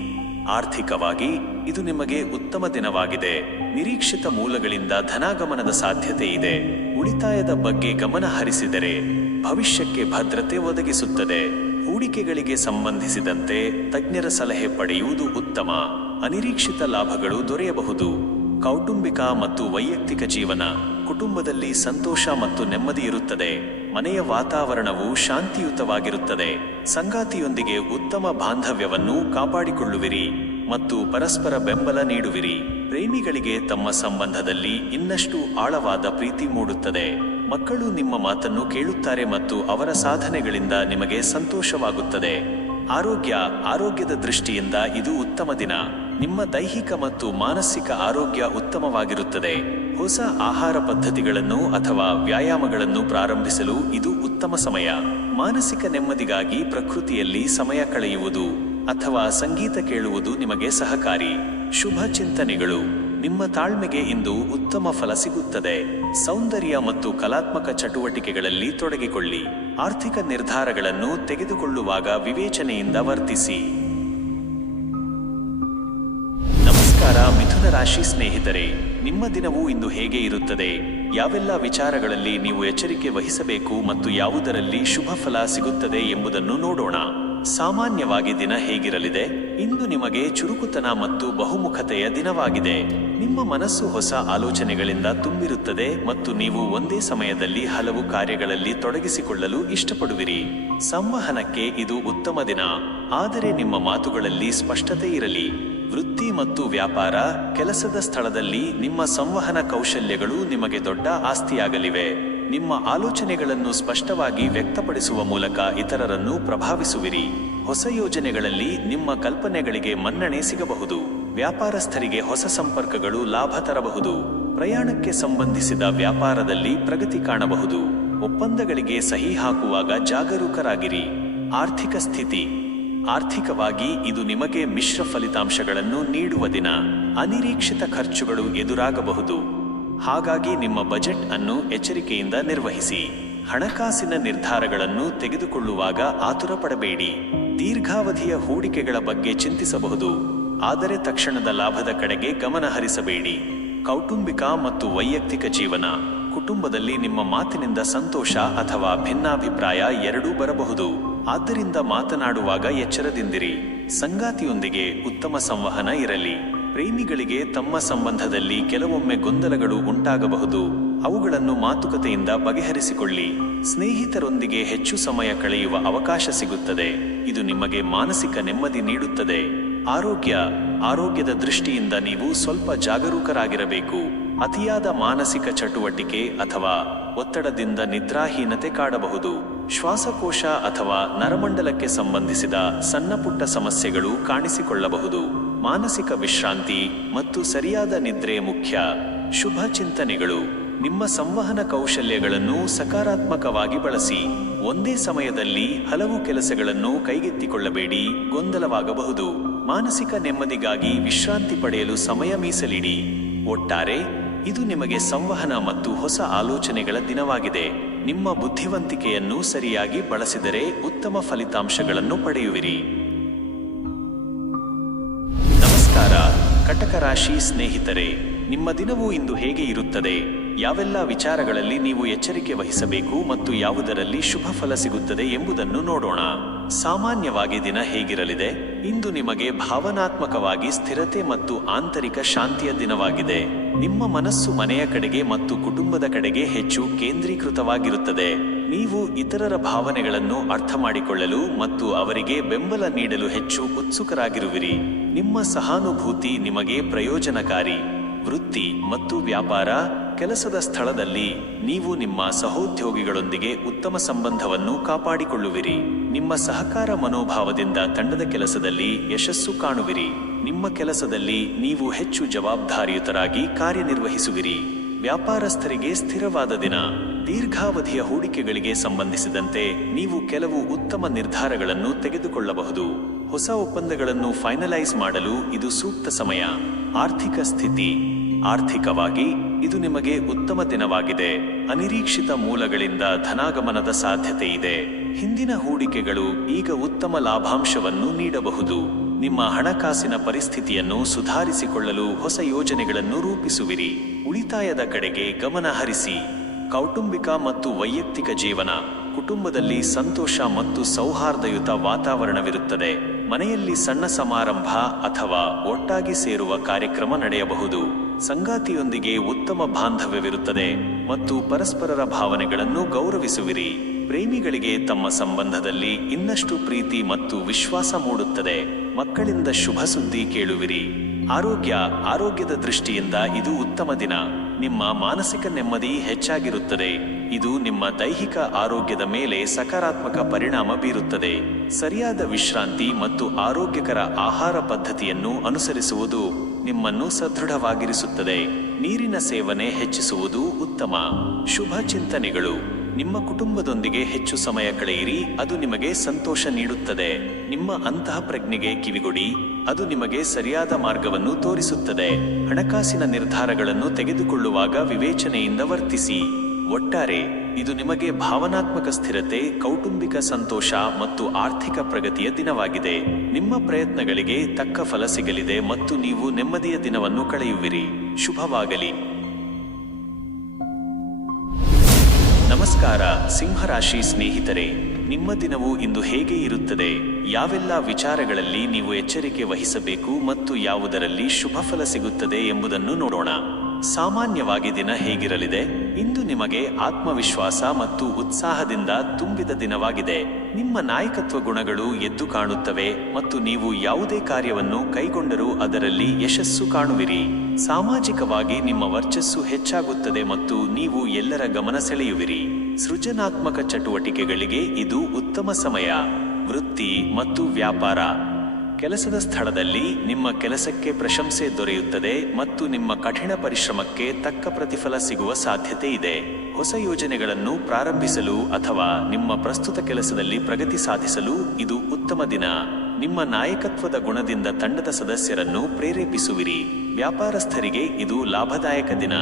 ಆರ್ಥಿಕವಾಗಿ ಇದು ನಿಮಗೆ ಉತ್ತಮ ದಿನವಾಗಿದೆ. ನಿರೀಕ್ಷಿತ ಮೂಲಗಳಿಂದ ಧನಾಗಮನದ ಸಾಧ್ಯತೆ ಇದೆ. ಉಳಿತಾಯದ ಬಗ್ಗೆ ಗಮನ ಹರಿಸಿದರೆ ಭವಿಷ್ಯಕ್ಕೆ ಭದ್ರತೆ ಒದಗಿಸುತ್ತದೆ. ಹೂಡಿಕೆಗಳಿಗೆ ಸಂಬಂಧಿಸಿದಂತೆ ತಜ್ಞರ ಸಲಹೆ ಪಡೆಯುವುದು ಉತ್ತಮ. ಅನಿರೀಕ್ಷಿತ ಲಾಭಗಳು ದೊರೆಯಬಹುದು. ಕೌಟುಂಬಿಕ ಮತ್ತು ವೈಯಕ್ತಿಕ ಜೀವನ. ಕುಟುಂಬದಲ್ಲಿ ಸಂತೋಷ ಮತ್ತು ನೆಮ್ಮದಿ ಇರುತ್ತದೆ. ಮನೆಯ ವಾತಾವರಣವು ಶಾಂತಿಯುತವಾಗಿರುತ್ತದೆ. ಸಂಗಾತಿಯೊಂದಿಗೆ ಉತ್ತಮ ಬಾಂಧವ್ಯವನ್ನು ಕಾಪಾಡಿಕೊಳ್ಳುವಿರಿ ಮತ್ತು ಪರಸ್ಪರ ಬೆಂಬಲ ನೀಡುವಿರಿ. ಪ್ರೇಮಿಗಳಿಗೆ ತಮ್ಮ ಸಂಬಂಧದಲ್ಲಿ ಇನ್ನಷ್ಟು ಆಳವಾದ ಪ್ರೀತಿ ಮೂಡುತ್ತದೆ. ಮಕ್ಕಳು ನಿಮ್ಮ ಮಾತನ್ನು ಕೇಳುತ್ತಾರೆ ಮತ್ತು ಅವರ ಸಾಧನೆಗಳಿಂದ ನಿಮಗೆ ಸಂತೋಷವಾಗುತ್ತದೆ. ಆರೋಗ್ಯದ ದೃಷ್ಟಿಯಿಂದ ಇದು ಉತ್ತಮ ದಿನ. ನಿಮ್ಮ ದೈಹಿಕ ಮತ್ತು ಮಾನಸಿಕ ಆರೋಗ್ಯ ಉತ್ತಮವಾಗಿರುತ್ತದೆ. ಹೊಸ ಆಹಾರ ಪದ್ಧತಿಗಳನ್ನು ಅಥವಾ ವ್ಯಾಯಾಮಗಳನ್ನು ಪ್ರಾರಂಭಿಸಲು ಇದು ಉತ್ತಮ ಸಮಯ. ಮಾನಸಿಕ ನೆಮ್ಮದಿಗಾಗಿ ಪ್ರಕೃತಿಯಲ್ಲಿ ಸಮಯ ಕಳೆಯುವುದು ಅಥವಾ ಸಂಗೀತ ಕೇಳುವುದು ನಿಮಗೆ ಸಹಕಾರಿ. ಶುಭ ಚಿಂತನೆಗಳು. ನಿಮ್ಮ ತಾಳ್ಮೆಗೆ ಇಂದು ಉತ್ತಮ ಫಲ ಸಿಗುತ್ತದೆ. ಸೌಂದರ್ಯ ಮತ್ತು ಕಲಾತ್ಮಕ ಚಟುವಟಿಕೆಗಳಲ್ಲಿ ತೊಡಗಿಕೊಳ್ಳಿ. ಆರ್ಥಿಕ ನಿರ್ಧಾರಗಳನ್ನು ತೆಗೆದುಕೊಳ್ಳುವಾಗ ವಿವೇಚನೆಯಿಂದ ವರ್ತಿಸಿ. ನಮಸ್ಕಾರ ಮಿಥುನ ರಾಶಿ ಸ್ನೇಹಿತರೆ, ನಿಮ್ಮ ದಿನವು ಇಂದು ಹೇಗೆ ಇರುತ್ತದೆ? ಯಾವೆಲ್ಲ ವಿಚಾರಗಳಲ್ಲಿ ನೀವು ಎಚ್ಚರಿಕೆ ವಹಿಸಬೇಕು ಮತ್ತು ಯಾವುದರಲ್ಲಿ ಶುಭ ಫಲ ಸಿಗುತ್ತದೆ ಎಂಬುದನ್ನು ನೋಡೋಣ. ಸಾಮಾನ್ಯವಾಗಿ ದಿನ ಹೇಗಿರಲಿದೆ? ಇಂದು ನಿಮಗೆ ಚುರುಕುತನ ಮತ್ತು ಬಹುಮುಖತೆಯ ದಿನವಾಗಿದೆ. ನಿಮ್ಮ ಮನಸ್ಸು ಹೊಸ ಆಲೋಚನೆಗಳಿಂದ ತುಂಬಿರುತ್ತದೆ ಮತ್ತು ನೀವು ಒಂದೇ ಸಮಯದಲ್ಲಿ ಹಲವು ಕಾರ್ಯಗಳಲ್ಲಿ ತೊಡಗಿಸಿಕೊಳ್ಳಲು ಇಷ್ಟಪಡುವಿರಿ. ಸಂವಹನಕ್ಕೆ ಇದು ಉತ್ತಮ ದಿನ, ಆದರೆ ನಿಮ್ಮ ಮಾತುಗಳಲ್ಲಿ ಸ್ಪಷ್ಟತೆ ಇರಲಿ. ವೃತ್ತಿ ಮತ್ತು ವ್ಯಾಪಾರ. ಕೆಲಸದ ಸ್ಥಳದಲ್ಲಿ ನಿಮ್ಮ ಸಂವಹನ ಕೌಶಲ್ಯಗಳು ನಿಮಗೆ ದೊಡ್ಡ ಆಸ್ತಿಯಾಗಲಿವೆ. ನಿಮ್ಮ ಆಲೋಚನೆಗಳನ್ನು ಸ್ಪಷ್ಟವಾಗಿ ವ್ಯಕ್ತಪಡಿಸುವ ಮೂಲಕ ಇತರರನ್ನು ಪ್ರಭಾವಿಸುವಿರಿ. ಹೊಸ ಯೋಜನೆಗಳಲ್ಲಿ ನಿಮ್ಮ ಕಲ್ಪನೆಗಳಿಗೆ ಮನ್ನಣೆ ಸಿಗಬಹುದು. ವ್ಯಾಪಾರಸ್ಥರಿಗೆ ಹೊಸ ಸಂಪರ್ಕಗಳು ಲಾಭ ತರಬಹುದು. ಪ್ರಯಾಣಕ್ಕೆ ಸಂಬಂಧಿಸಿದ ವ್ಯಾಪಾರದಲ್ಲಿ ಪ್ರಗತಿ ಕಾಣಬಹುದು. ಒಪ್ಪಂದಗಳಿಗೆ ಸಹಿ ಹಾಕುವಾಗ ಜಾಗರೂಕರಾಗಿರಿ. ಆರ್ಥಿಕ ಸ್ಥಿತಿ. ಆರ್ಥಿಕವಾಗಿ ಇದು ನಿಮಗೆ ಮಿಶ್ರ ಫಲಿತಾಂಶಗಳನ್ನು ನೀಡುವ ದಿನ. ಅನಿರೀಕ್ಷಿತ ಖರ್ಚುಗಳು ಎದುರಾಗಬಹುದು. ಹಾಗಾಗಿ ನಿಮ್ಮ ಬಜೆಟ್ ಅನ್ನು ಎಚ್ಚರಿಕೆಯಿಂದ ನಿರ್ವಹಿಸಿ. ಹಣಕಾಸಿನ ನಿರ್ಧಾರಗಳನ್ನು ತೆಗೆದುಕೊಳ್ಳುವಾಗ ಆತುರ ಪಡಬೇಡಿ. ದೀರ್ಘಾವಧಿಯ ಹೂಡಿಕೆಗಳ ಬಗ್ಗೆ ಚಿಂತಿಸಬಹುದು, ಆದರೆ ತಕ್ಷಣದ ಲಾಭದ ಕಡೆಗೆ ಗಮನ ಹರಿಸಬೇಡಿ. ಕೌಟುಂಬಿಕ ಮತ್ತು ವೈಯಕ್ತಿಕ ಜೀವನ. ಕುಟುಂಬದಲ್ಲಿ ನಿಮ್ಮ ಮಾತಿನಿಂದ ಸಂತೋಷ ಅಥವಾ ಭಿನ್ನಾಭಿಪ್ರಾಯ ಎರಡೂ ಬರಬಹುದು. ಆದ್ದರಿಂದ ಮಾತನಾಡುವಾಗ ಎಚ್ಚರದಿಂದಿರಿ. ಸಂಗಾತಿಯೊಂದಿಗೆ ಉತ್ತಮ ಸಂವಹನ ಇರಲಿ. ಪ್ರೇಮಿಗಳಿಗೆ ತಮ್ಮ ಸಂಬಂಧದಲ್ಲಿ ಕೆಲವೊಮ್ಮೆ ಗೊಂದಲಗಳು ಉಂಟಾಗಬಹುದು. ಅವುಗಳನ್ನು ಮಾತುಕತೆಯಿಂದ ಬಗೆಹರಿಸಿಕೊಳ್ಳಿ. ಸ್ನೇಹಿತರೊಂದಿಗೆ ಹೆಚ್ಚು ಸಮಯ ಕಳೆಯುವ ಅವಕಾಶ ಸಿಗುತ್ತದೆ. ಇದು ನಿಮಗೆ ಮಾನಸಿಕ ನೆಮ್ಮದಿ ನೀಡುತ್ತದೆ. ಆರೋಗ್ಯದ ದೃಷ್ಟಿಯಿಂದ ನೀವು ಸ್ವಲ್ಪ ಜಾಗರೂಕರಾಗಿರಬೇಕು. ಅತಿಯಾದ ಮಾನಸಿಕ ಚಟುವಟಿಕೆ ಅಥವಾ ಒತ್ತಡದಿಂದ ನಿದ್ರಾಹೀನತೆ ಕಾಡಬಹುದು. ಶ್ವಾಸಕೋಶ ಅಥವಾ ನರಮಂಡಲಕ್ಕೆ ಸಂಬಂಧಿಸಿದ ಸಣ್ಣಪುಟ್ಟ ಸಮಸ್ಯೆಗಳು ಕಾಣಿಸಿಕೊಳ್ಳಬಹುದು. ಮಾನಸಿಕ ವಿಶ್ರಾಂತಿ ಮತ್ತು ಸರಿಯಾದ ನಿದ್ರೆ ಮುಖ್ಯ. ಶುಭ ಚಿಂತನೆಗಳು. ನಿಮ್ಮ ಸಂವಹನ ಕೌಶಲ್ಯಗಳನ್ನು ಸಕಾರಾತ್ಮಕವಾಗಿ ಬಳಸಿ. ಒಂದೇ ಸಮಯದಲ್ಲಿ ಹಲವು ಕೆಲಸಗಳನ್ನು ಕೈಗೆತ್ತಿಕೊಳ್ಳಬೇಡಿ, ಗೊಂದಲವಾಗಬಹುದು. ಮಾನಸಿಕ ನೆಮ್ಮದಿಗಾಗಿ ವಿಶ್ರಾಂತಿ ಪಡೆಯಲು ಸಮಯ ಮೀಸಲಿಡಿ. ಒಟ್ಟಾರೆ ಇದು ನಿಮಗೆ ಸಂವಹನ ಮತ್ತು ಹೊಸ ಆಲೋಚನೆಗಳ ದಿನವಾಗಿದೆ. ನಿಮ್ಮ ಬುದ್ಧಿವಂತಿಕೆಯನ್ನು ಸರಿಯಾಗಿ ಬಳಸಿದರೆ ಉತ್ತಮ ಫಲಿತಾಂಶಗಳನ್ನು ಪಡೆಯುವಿರಿ. ನಮಸ್ಕಾರ ಕಟಕ ರಾಶಿ ಸ್ನೇಹಿತರೆ, ನಿಮ್ಮ ದಿನವು ಇಂದು ಹೇಗೆ ಇರುತ್ತದೆ? ಯಾವೆಲ್ಲ ವಿಚಾರಗಳಲ್ಲಿ ನೀವು ಎಚ್ಚರಿಕೆ ವಹಿಸಬೇಕು ಮತ್ತು ಯಾವುದರಲ್ಲಿ ಶುಭ ಫಲ ಸಿಗುತ್ತದೆ ಎಂಬುದನ್ನು ನೋಡೋಣ. ಸಾಮಾನ್ಯವಾಗಿ ದಿನ ಹೇಗಿರಲಿದೆ? ಇಂದು ನಿಮಗೆ ಭಾವನಾತ್ಮಕವಾಗಿ ಸ್ಥಿರತೆ ಮತ್ತು ಆಂತರಿಕ ಶಾಂತಿಯ ದಿನವಾಗಿದೆ. ನಿಮ್ಮ ಮನಸ್ಸು ಮನೆಯ ಕಡೆಗೆ ಮತ್ತು ಕುಟುಂಬದ ಕಡೆಗೆ ಹೆಚ್ಚು ಕೇಂದ್ರೀಕೃತವಾಗಿರುತ್ತದೆ. ನೀವು ಇತರರ ಭಾವನೆಗಳನ್ನು ಅರ್ಥ ಮಾಡಿಕೊಳ್ಳಲು ಮತ್ತು ಅವರಿಗೆ ಬೆಂಬಲ ನೀಡಲು ಹೆಚ್ಚು ಉತ್ಸುಕರಾಗಿರುವಿರಿ. ನಿಮ್ಮ ಸಹಾನುಭೂತಿ ನಿಮಗೆ ಪ್ರಯೋಜನಕಾರಿ. ವೃತ್ತಿ ಮತ್ತು ವ್ಯಾಪಾರ. ಕೆಲಸದ ಸ್ಥಳದಲ್ಲಿ ನೀವು ನಿಮ್ಮ ಸಹೋದ್ಯೋಗಿಗಳೊಂದಿಗೆ ಉತ್ತಮ ಸಂಬಂಧವನ್ನು ಕಾಪಾಡಿಕೊಳ್ಳುವಿರಿ. ನಿಮ್ಮ ಸಹಕಾರ ಮನೋಭಾವದಿಂದ ತಂಡದ ಕೆಲಸದಲ್ಲಿ ಯಶಸ್ಸು ಕಾಣುವಿರಿ. ನಿಮ್ಮ ಕೆಲಸದಲ್ಲಿ ನೀವು ಹೆಚ್ಚು ಜವಾಬ್ದಾರಿಯುತರಾಗಿ ಕಾರ್ಯನಿರ್ವಹಿಸುವಿರಿ. ವ್ಯಾಪಾರಸ್ಥರಿಗೆ ಸ್ಥಿರವಾದ ದಿನ. ದೀರ್ಘಾವಧಿಯ ಹೂಡಿಕೆಗಳಿಗೆ ಸಂಬಂಧಿಸಿದಂತೆ ನೀವು ಕೆಲವು ಉತ್ತಮ ನಿರ್ಧಾರಗಳನ್ನು ತೆಗೆದುಕೊಳ್ಳಬಹುದು. ಹೊಸ ಒಪ್ಪಂದಗಳನ್ನು ಫೈನಲೈಸ್ ಮಾಡಲು ಇದು ಸೂಕ್ತ ಸಮಯ. ಆರ್ಥಿಕ ಸ್ಥಿತಿ. ಆರ್ಥಿಕವಾಗಿ ಇದು ನಿಮಗೆ ಉತ್ತಮ ದಿನವಾಗಿದೆ. ಅನಿರೀಕ್ಷಿತ ಮೂಲಗಳಿಂದ ಧನಾಗಮನದ ಸಾಧ್ಯತೆ ಇದೆ. ಹಿಂದಿನ ಹೂಡಿಕೆಗಳು ಈಗ ಉತ್ತಮ ಲಾಭಾಂಶವನ್ನು ನೀಡಬಹುದು. ನಿಮ್ಮ ಹಣಕಾಸಿನ ಪರಿಸ್ಥಿತಿಯನ್ನು ಸುಧಾರಿಸಿಕೊಳ್ಳಲು ಹೊಸ ಯೋಜನೆಗಳನ್ನು ರೂಪಿಸುವಿರಿ. ಉಳಿತಾಯದ ಕಡೆಗೆ ಗಮನ ಹರಿಸಿ. ಕೌಟುಂಬಿಕ ಮತ್ತು ವೈಯಕ್ತಿಕ ಜೀವನ. ಕುಟುಂಬದಲ್ಲಿ ಸಂತೋಷ ಮತ್ತು ಸೌಹಾರ್ದಯುತ ವಾತಾವರಣವಿರುತ್ತದೆ. ಮನೆಯಲ್ಲಿ ಸಣ್ಣ ಸಮಾರಂಭ ಅಥವಾ ಒಟ್ಟಾಗಿ ಸೇರುವ ಕಾರ್ಯಕ್ರಮ ನಡೆಯಬಹುದು. ಸಂಗಾತಿಯೊಂದಿಗೆ ಉತ್ತಮ ಬಾಂಧವ್ಯವಿರುತ್ತದೆ ಮತ್ತು ಪರಸ್ಪರರ ಭಾವನೆಗಳನ್ನು ಗೌರವಿಸುವಿರಿ. ಪ್ರೇಮಿಗಳಿಗೆ ತಮ್ಮ ಸಂಬಂಧದಲ್ಲಿ ಇನ್ನಷ್ಟು ಪ್ರೀತಿ ಮತ್ತು ವಿಶ್ವಾಸ ಮೂಡುತ್ತದೆ. ಮಕ್ಕಳಿಂದ ಶುಭ ಸುದ್ದಿ ಕೇಳುವಿರಿ. ಆರೋಗ್ಯದ ದೃಷ್ಟಿಯಿಂದ ಇದು ಉತ್ತಮ ದಿನ. ನಿಮ್ಮ ಮಾನಸಿಕ ನೆಮ್ಮದಿ ಹೆಚ್ಚಾಗಿರುತ್ತದೆ. ಇದು ನಿಮ್ಮ ದೈಹಿಕ ಆರೋಗ್ಯದ ಮೇಲೆ ಸಕಾರಾತ್ಮಕ ಪರಿಣಾಮ ಬೀರುತ್ತದೆ. ಸರಿಯಾದ ವಿಶ್ರಾಂತಿ ಮತ್ತು ಆರೋಗ್ಯಕರ ಆಹಾರ ಪದ್ಧತಿಯನ್ನು ಅನುಸರಿಸುವುದು ನಿಮ್ಮನ್ನು ಸದೃಢವಾಗಿರಿಸುತ್ತದೆ. ನೀರಿನ ಸೇವನೆ ಹೆಚ್ಚಿಸುವುದು ಉತ್ತಮ. ಶುಭ ಚಿಂತನೆಗಳು. ನಿಮ್ಮ ಕುಟುಂಬದೊಂದಿಗೆ ಹೆಚ್ಚು ಸಮಯ ಕಳೆಯಿರಿ, ಅದು ನಿಮಗೆ ಸಂತೋಷ ನೀಡುತ್ತದೆ. ನಿಮ್ಮ ಅಂತಃಪ್ರಜ್ಞೆಗೆ ಕಿವಿಗೊಡಿ, ಅದು ನಿಮಗೆ ಸರಿಯಾದ ಮಾರ್ಗವನ್ನು ತೋರಿಸುತ್ತದೆ. ಹಣಕಾಸಿನ ನಿರ್ಧಾರಗಳನ್ನು ತೆಗೆದುಕೊಳ್ಳುವಾಗ ವಿವೇಚನೆಯಿಂದ ವರ್ತಿಸಿ. ಒಟ್ಟಾರೆ ಇದು ನಿಮಗೆ ಭಾವನಾತ್ಮಕ ಸ್ಥಿರತೆ, ಕೌಟುಂಬಿಕ ಸಂತೋಷ ಮತ್ತು ಆರ್ಥಿಕ ಪ್ರಗತಿಯ ದಿನವಾಗಿದೆ. ನಿಮ್ಮ ಪ್ರಯತ್ನಗಳಿಗೆ ತಕ್ಕ ಫಲ ಸಿಗಲಿದೆ ಮತ್ತು ನೀವು ನೆಮ್ಮದಿಯ ದಿನವನ್ನು ಕಳೆಯುವಿರಿ. ಶುಭವಾಗಲಿ. ನಮಸ್ಕಾರ ಸಿಂಹರಾಶಿ ಸ್ನೇಹಿತರೆ, ನಿಮ್ಮ ದಿನವು ಇಂದು ಹೇಗೆ ಇರುತ್ತದೆ? ಯಾವೆಲ್ಲ ವಿಚಾರಗಳಲ್ಲಿ ನೀವು ಎಚ್ಚರಿಕೆ ವಹಿಸಬೇಕು ಮತ್ತು ಯಾವುದರಲ್ಲಿ ಶುಭ ಫಲ ಸಿಗುತ್ತದೆ ಎಂಬುದನ್ನು ನೋಡೋಣ. ಸಾಮಾನ್ಯವಾಗಿ ದಿನ ಹೇಗಿರಲಿದೆ? ಇಂದು ನಿಮಗೆ ಆತ್ಮವಿಶ್ವಾಸ ಮತ್ತು ಉತ್ಸಾಹದಿಂದ ತುಂಬಿದ ದಿನವಾಗಿದೆ. ನಿಮ್ಮ ನಾಯಕತ್ವ ಗುಣಗಳು ಎದ್ದು ಕಾಣುತ್ತವೆ ಮತ್ತು ನೀವು ಯಾವುದೇ ಕಾರ್ಯವನ್ನು ಕೈಗೊಂಡರೂ ಅದರಲ್ಲಿ ಯಶಸ್ಸು ಕಾಣುವಿರಿ. ಸಾಮಾಜಿಕವಾಗಿ ನಿಮ್ಮ ವರ್ಚಸ್ಸು ಹೆಚ್ಚಾಗುತ್ತದೆ ಮತ್ತು ನೀವು ಎಲ್ಲರ ಗಮನ ಸೆಳೆಯುವಿರಿ. ಸೃಜನಾತ್ಮಕ ಚಟುವಟಿಕೆಗಳಿಗೆ ಇದು ಉತ್ತಮ ಸಮಯ. ವೃತ್ತಿ ಮತ್ತು ವ್ಯಾಪಾರ. ಕೆಲಸದ ಸ್ಥಳದಲ್ಲಿ ನಿಮ್ಮ ಕೆಲಸಕ್ಕೆ ಪ್ರಶಂಸೆ ದೊರೆಯುತ್ತದೆ ಮತ್ತು ನಿಮ್ಮ ಕಠಿಣ ಪರಿಶ್ರಮಕ್ಕೆ ತಕ್ಕ ಪ್ರತಿಫಲ ಸಿಗುವ ಸಾಧ್ಯತೆ ಇದೆ. ಹೊಸ ಯೋಜನೆಗಳನ್ನು ಪ್ರಾರಂಭಿಸಲು ಅಥವಾ ನಿಮ್ಮ ಪ್ರಸ್ತುತ ಕೆಲಸದಲ್ಲಿ ಪ್ರಗತಿ ಸಾಧಿಸಲು ಇದು ಉತ್ತಮ ದಿನ. ನಿಮ್ಮ ನಾಯಕತ್ವದ ಗುಣದಿಂದ ತಂಡದ ಸದಸ್ಯರನ್ನು ಪ್ರೇರೇಪಿಸುವಿರಿ. ವ್ಯಾಪಾರಸ್ಥರಿಗೆ ಇದು ಲಾಭದಾಯಕ ದಿನ.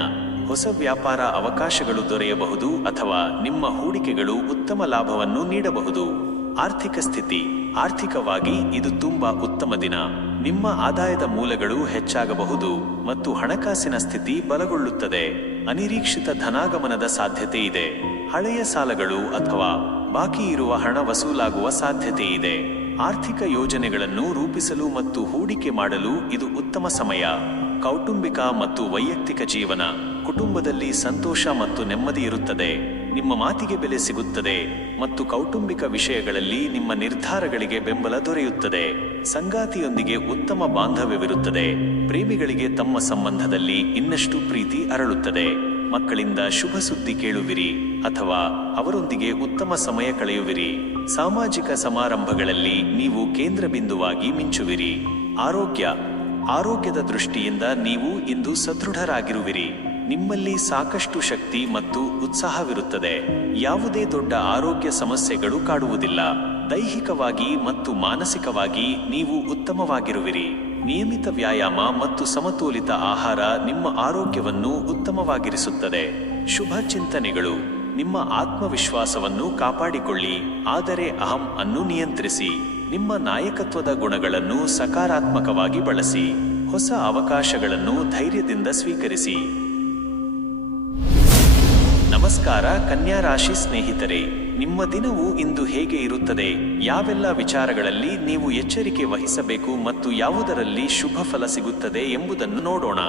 ಹೊಸ ವ್ಯಾಪಾರ ಅವಕಾಶಗಳು ದೊರೆಯಬಹುದು ಅಥವಾ ನಿಮ್ಮ ಹೂಡಿಕೆಗಳು ಉತ್ತಮ ಲಾಭವನ್ನು ನೀಡಬಹುದು. ಆರ್ಥಿಕ ಸ್ಥಿತಿ. ಆರ್ಥಿಕವಾಗಿ ಇದು ತುಂಬಾ ಉತ್ತಮ ದಿನ. ನಿಮ್ಮ ಆದಾಯದ ಮೂಲಗಳು ಹೆಚ್ಚಾಗಬಹುದು ಮತ್ತು ಹಣಕಾಸಿನ ಸ್ಥಿತಿ ಬಲಗೊಳ್ಳುತ್ತದೆ. ಅನಿರೀಕ್ಷಿತ ಧನಾಗಮನದ ಸಾಧ್ಯತೆ ಇದೆ. ಹಳೆಯ ಸಾಲಗಳು ಅಥವಾ ಬಾಕಿ ಇರುವ ಹಣ ವಸೂಲಾಗುವ ಸಾಧ್ಯತೆ ಇದೆ. ಆರ್ಥಿಕ ಯೋಜನೆಗಳನ್ನು ರೂಪಿಸಲು ಮತ್ತು ಹೂಡಿಕೆ ಮಾಡಲು ಇದು ಉತ್ತಮ ಸಮಯ. ಕೌಟುಂಬಿಕ ಮತ್ತು ವೈಯಕ್ತಿಕ ಜೀವನ. ಕುಟುಂಬದಲ್ಲಿ ಸಂತೋಷ ಮತ್ತು ನೆಮ್ಮದಿ ಇರುತ್ತದೆ. ನಿಮ್ಮ ಮಾತಿಗೆ ಬೆಲೆ ಸಿಗುತ್ತದೆ ಮತ್ತು ಕೌಟುಂಬಿಕ ವಿಷಯಗಳಲ್ಲಿ ನಿಮ್ಮ ನಿರ್ಧಾರಗಳಿಗೆ ಬೆಂಬಲ ದೊರೆಯುತ್ತದೆ. ಸಂಗಾತಿಯೊಂದಿಗೆ ಉತ್ತಮ ಬಾಂಧವ್ಯವಿರುತ್ತದೆ. ಪ್ರೇಮಿಗಳಿಗೆ ತಮ್ಮ ಸಂಬಂಧದಲ್ಲಿ ಇನ್ನಷ್ಟು ಪ್ರೀತಿ ಅರಳುತ್ತದೆ. ಮಕ್ಕಳಿಂದ ಶುಭ ಸುದ್ದಿ ಕೇಳುವಿರಿ ಅಥವಾ ಅವರೊಂದಿಗೆ ಉತ್ತಮ ಸಮಯ ಕಳೆಯುವಿರಿ. ಸಾಮಾಜಿಕ ಸಮಾರಂಭಗಳಲ್ಲಿ ನೀವು ಕೇಂದ್ರ ಬಿಂದುವಾಗಿ ಮಿಂಚುವಿರಿ. ಆರೋಗ್ಯದ ದೃಷ್ಟಿಯಿಂದ ನೀವು ಇಂದು ಸದೃಢರಾಗಿರುವಿರಿ. ನಿಮ್ಮಲ್ಲಿ ಸಾಕಷ್ಟು ಶಕ್ತಿ ಮತ್ತು ಉತ್ಸಾಹವಿರುತ್ತದೆ. ಯಾವುದೇ ದೊಡ್ಡ ಆರೋಗ್ಯ ಸಮಸ್ಯೆಗಳು ಕಾಡುವುದಿಲ್ಲ. ದೈಹಿಕವಾಗಿ ಮತ್ತು ಮಾನಸಿಕವಾಗಿ ನೀವು ಉತ್ತಮವಾಗಿರುವಿರಿ. ನಿಯಮಿತ ವ್ಯಾಯಾಮ ಮತ್ತು ಸಮತೋಲಿತ ಆಹಾರ ನಿಮ್ಮ ಆರೋಗ್ಯವನ್ನು ಉತ್ತಮವಾಗಿರಿಸುತ್ತದೆ. ಶುಭ ಚಿಂತನೆಗಳು. ನಿಮ್ಮ ಆತ್ಮವಿಶ್ವಾಸವನ್ನು ಕಾಪಾಡಿಕೊಳ್ಳಿ, ಆದರೆ ಅಹಂ ಅನ್ನು ನಿಯಂತ್ರಿಸಿ. ನಿಮ್ಮ ನಾಯಕತ್ವದ ಗುಣಗಳನ್ನು ಸಕಾರಾತ್ಮಕವಾಗಿ ಬಳಸಿ. ಹೊಸ ಅವಕಾಶಗಳನ್ನು ಧೈರ್ಯದಿಂದ ಸ್ವೀಕರಿಸಿ. ನಮಸ್ಕಾರ ಕನ್ಯಾ ರಾಶಿ ಸ್ನೇಹಿತರೆ, ನಿಮ್ಮ ದಿನವು ಇಂದು ಹೇಗೆ ಇರುತ್ತದೆ? ಯಾವೆಲ್ಲ ವಿಚಾರಗಳಲ್ಲಿ ನೀವು ಎಚ್ಚರಿಕೆ ವಹಿಸಬೇಕು ಮತ್ತು ಯಾವುದರಲ್ಲಿ ಶುಭ ಫಲ ಸಿಗುತ್ತದೆ ಎಂಬುದನ್ನು ನೋಡೋಣ.